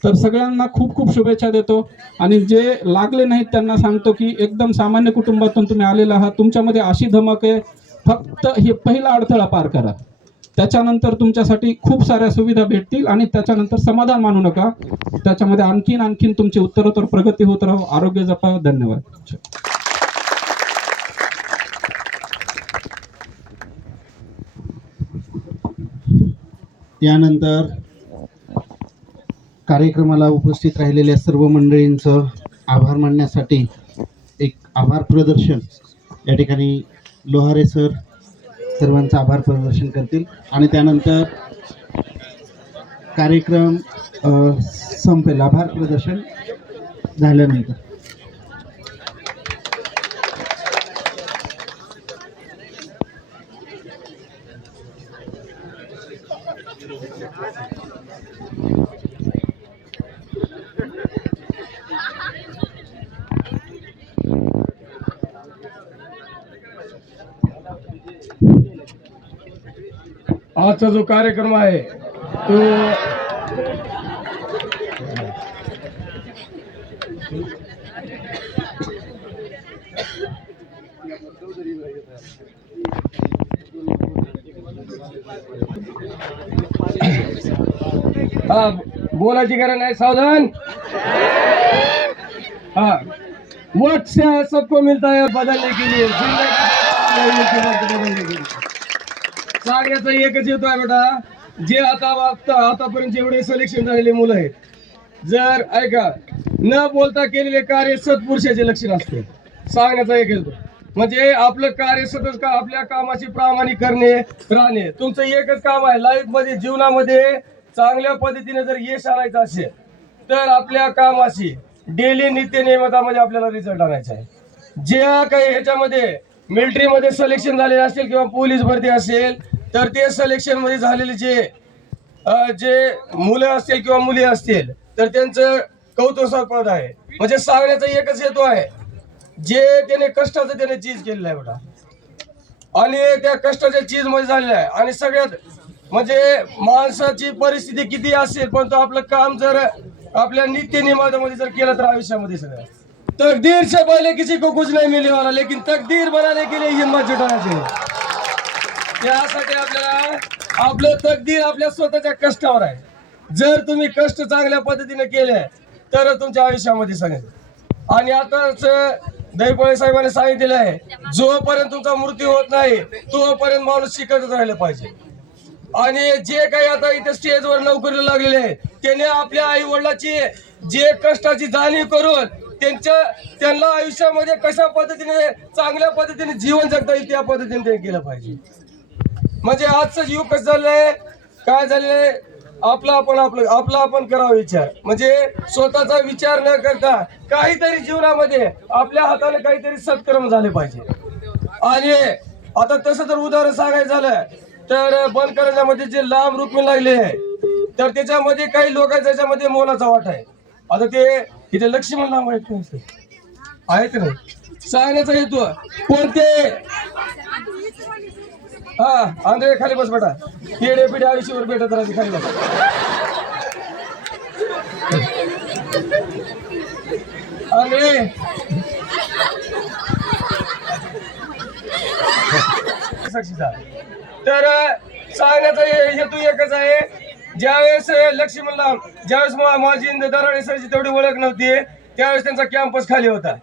तर सगळ्यांना खूप खूप शुभेच्छा देतो. आणि जे लागले नाहीत त्यांना सांगतो की एकदम सामान्य कुटुंबातून तुम्ही आलेला आहात, तुमच्यामध्ये अशी धमक आहे, फक्त हे पहिला अडथळा पार करा, त्याच्यानंतर तुमच्यासाठी खूप साऱ्या सुविधा भेटतील. आणि त्याच्यानंतर समाधान मानू नका, त्याच्यामध्ये आणखीन तुमची उत्तरोत्तर प्रगती होत राहो. आरोग्य जपा. धन्यवाद. त्यानंतर कार्यक्रमाला उपस्थित राहिलेल्या सर्व मंडळींचं आभार मानण्यासाठी एक आभार प्रदर्शन या ठिकाणी लोहारे सर सर्वांचं आभार प्रदर्शन करतील. आणि त्यानंतर कार्यक्रम संपेल आभार प्रदर्शन झाल्यानंतर. आजचा जो कार्यक्रम आहे तो बोलायची गरज नाही, सावधान. वक्त से सबको मिलता है बदलने के लिए, बदलने के लिए. सांगण्याचा एकच हेतू आहे बेटा, जे आतापर्यंत जेवढे सिलेक्शन झालेले मुलं आहेत, जर ऐका न बोलता केलेले कार्य सत्पुरुषाचे लक्षण असते. सांगण्याचा एक हेतू म्हणजे आपलं कार्य सतत का आपल्या कामाची प्रामाणिक राहणे. तुमचं एकच काम आहे लाईफ मध्ये, जीवनामध्ये चांगल्या पद्धतीने जर यश आणायचं असेल तर आपल्या कामाशी डेली नित्य नियमितामध्ये आपल्याला रिझल्ट आणायचा आहे. जे काही ह्याच्यामध्ये मिलिटरीमध्ये सिलेक्शन झालेले असेल किंवा पोलीस भरती असेल तर ते सिलेक्शन मध्ये झालेले जे मुलं असतील किंवा मुली असतील तर त्यांचं कौतुकास्पद आहे. म्हणजे सांगण्याचा एकच हेतू आहे, जे त्याने कष्टाचं त्याने चीज केलेलं आहे बेटा, आणि त्या कष्टाच्या चीज मध्ये झालेलं आहे. आणि सगळ्यात म्हणजे माणसाची परिस्थिती किती असेल पण तो आपलं काम जर आपल्या नित्य नियमामध्ये जर केलं तर आयुष्यामध्ये सगळं. तकदीर से पहले किसी को कुछ नहीं मिलने वाला, लेकिन तकदीर बनाने के लिए हिम्मत जुटाना चाहिए. त्यासाठी आपल्याला आपलं तकदीर आपल्या स्वतःच्या कष्टावर आहे. जर तुम्ही कष्ट चांगल्या पद्धतीने केले तर तुमच्या आयुष्यामध्ये सगळे आणि आताच दैफळे साहेबांनी सांगितलेलं आहे, जोपर्यंत तुमचा मृत्यू होत नाही तोपर्यंत माणूस शिकतच राहिलं पाहिजे. आणि जे काही आता इथे स्टेजवर नोकरीला लागलेले आहेत त्यांनी आपल्या आई वडिलाची जे कष्टाची जाणीव करून त्यांना आयुष्यामध्ये कशा पद्धतीने चांगल्या पद्धतीने जीवन जगता येईल त्या पद्धतीने ते केलं पाहिजे. म्हणजे आजचं युग कसं झालंय, काय झालंय, आपला आपण करावा विचार, म्हणजे स्वतःचा विचार न करता काहीतरी जीवनामध्ये आपल्या हाताने काहीतरी सत्कर्म झाले पाहिजे. आणि आता तसं जर उदाहरण सांगायचं झालं तर बंद करण्यामध्ये जे लांब रुक्मिणी लागले आहे तर त्याच्यामध्ये काही लोकांचा त्याच्यामध्ये मोलाचा वाटा आहे. आता ते इथे लक्ष्मण नाव आहेत नाही सांगण्याचा हेतू कोणते, हा आंध्रे खाली बस बेटा, पिढे पिढे आयुष्यावर भेटत राहते खाली बस. आणि तर सांगण्याचा हेतू एकच आहे, ज्यावेळेस लक्ष्मणराव ज्यावेळेस माझी दराडे सरची तेवढी ओळख नव्हती त्यावेळेस त्यांचा कॅम्पस खाली होता.